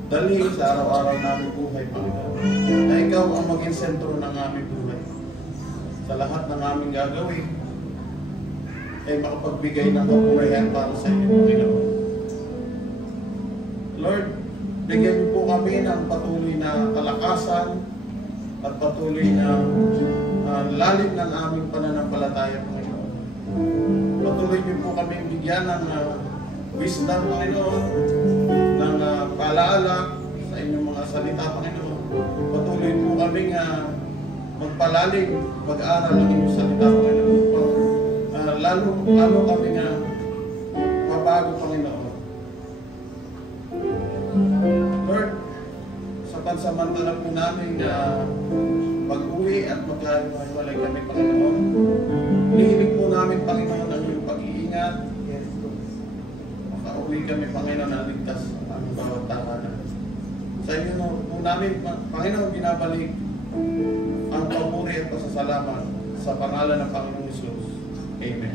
dali sa araw-araw namin buhay, Panginoon. Na ikaw ang maging sentro ng aming buhay. Sa lahat ng aming gagawin, ay makapagbigay ng kapurihan para sa inyo, Panginoon. Lord, bigyan niyo po kami ng patuloy na kalakasan at patuloy na lalim ng aming pananampalataya, Panginoon. Patuloy niyo po kami bigyan ng wisdom, Panginoon, ng paalaala sa inyong mga salita, Panginoon. Patuloy po kami magpalalim, mag-aral ng inyong salita, Panginoon. Lalo kami mabago, Panginoon. Lord, sa pansamantala po namin mag-uwi at maghiwalay kami, Panginoon. Hinihiling po namin, Panginoon, ang iyong pag-iingat. Makauwi kami, Panginoon, na ligtas ang aming bawat tahanan. Sa inyo po namin, Panginoon, binabalik ang papuri at pasasalamat sa pangalan ng Panginoong Hesus. Amen.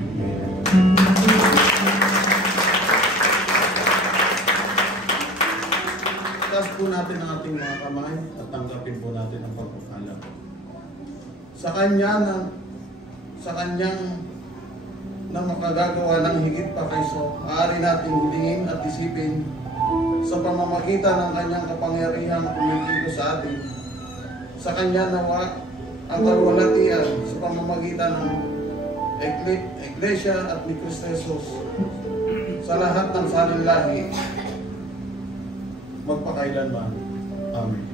Taas po natin ang ating mga kamay at tanggapin po natin ang pagpapala. Sa kanyang nang makagagawa ng higit pa kaysa maaari nating hilingin at isipin sa pamamagitan ng kanyang kapangyarihang kumikilo sa atin. Sa kanya nawa ang kalwalatian sa pamamagitan ng Iglesia at ni Kristo Jesus sa lahat ng salin lahi magpakailanman. Amen.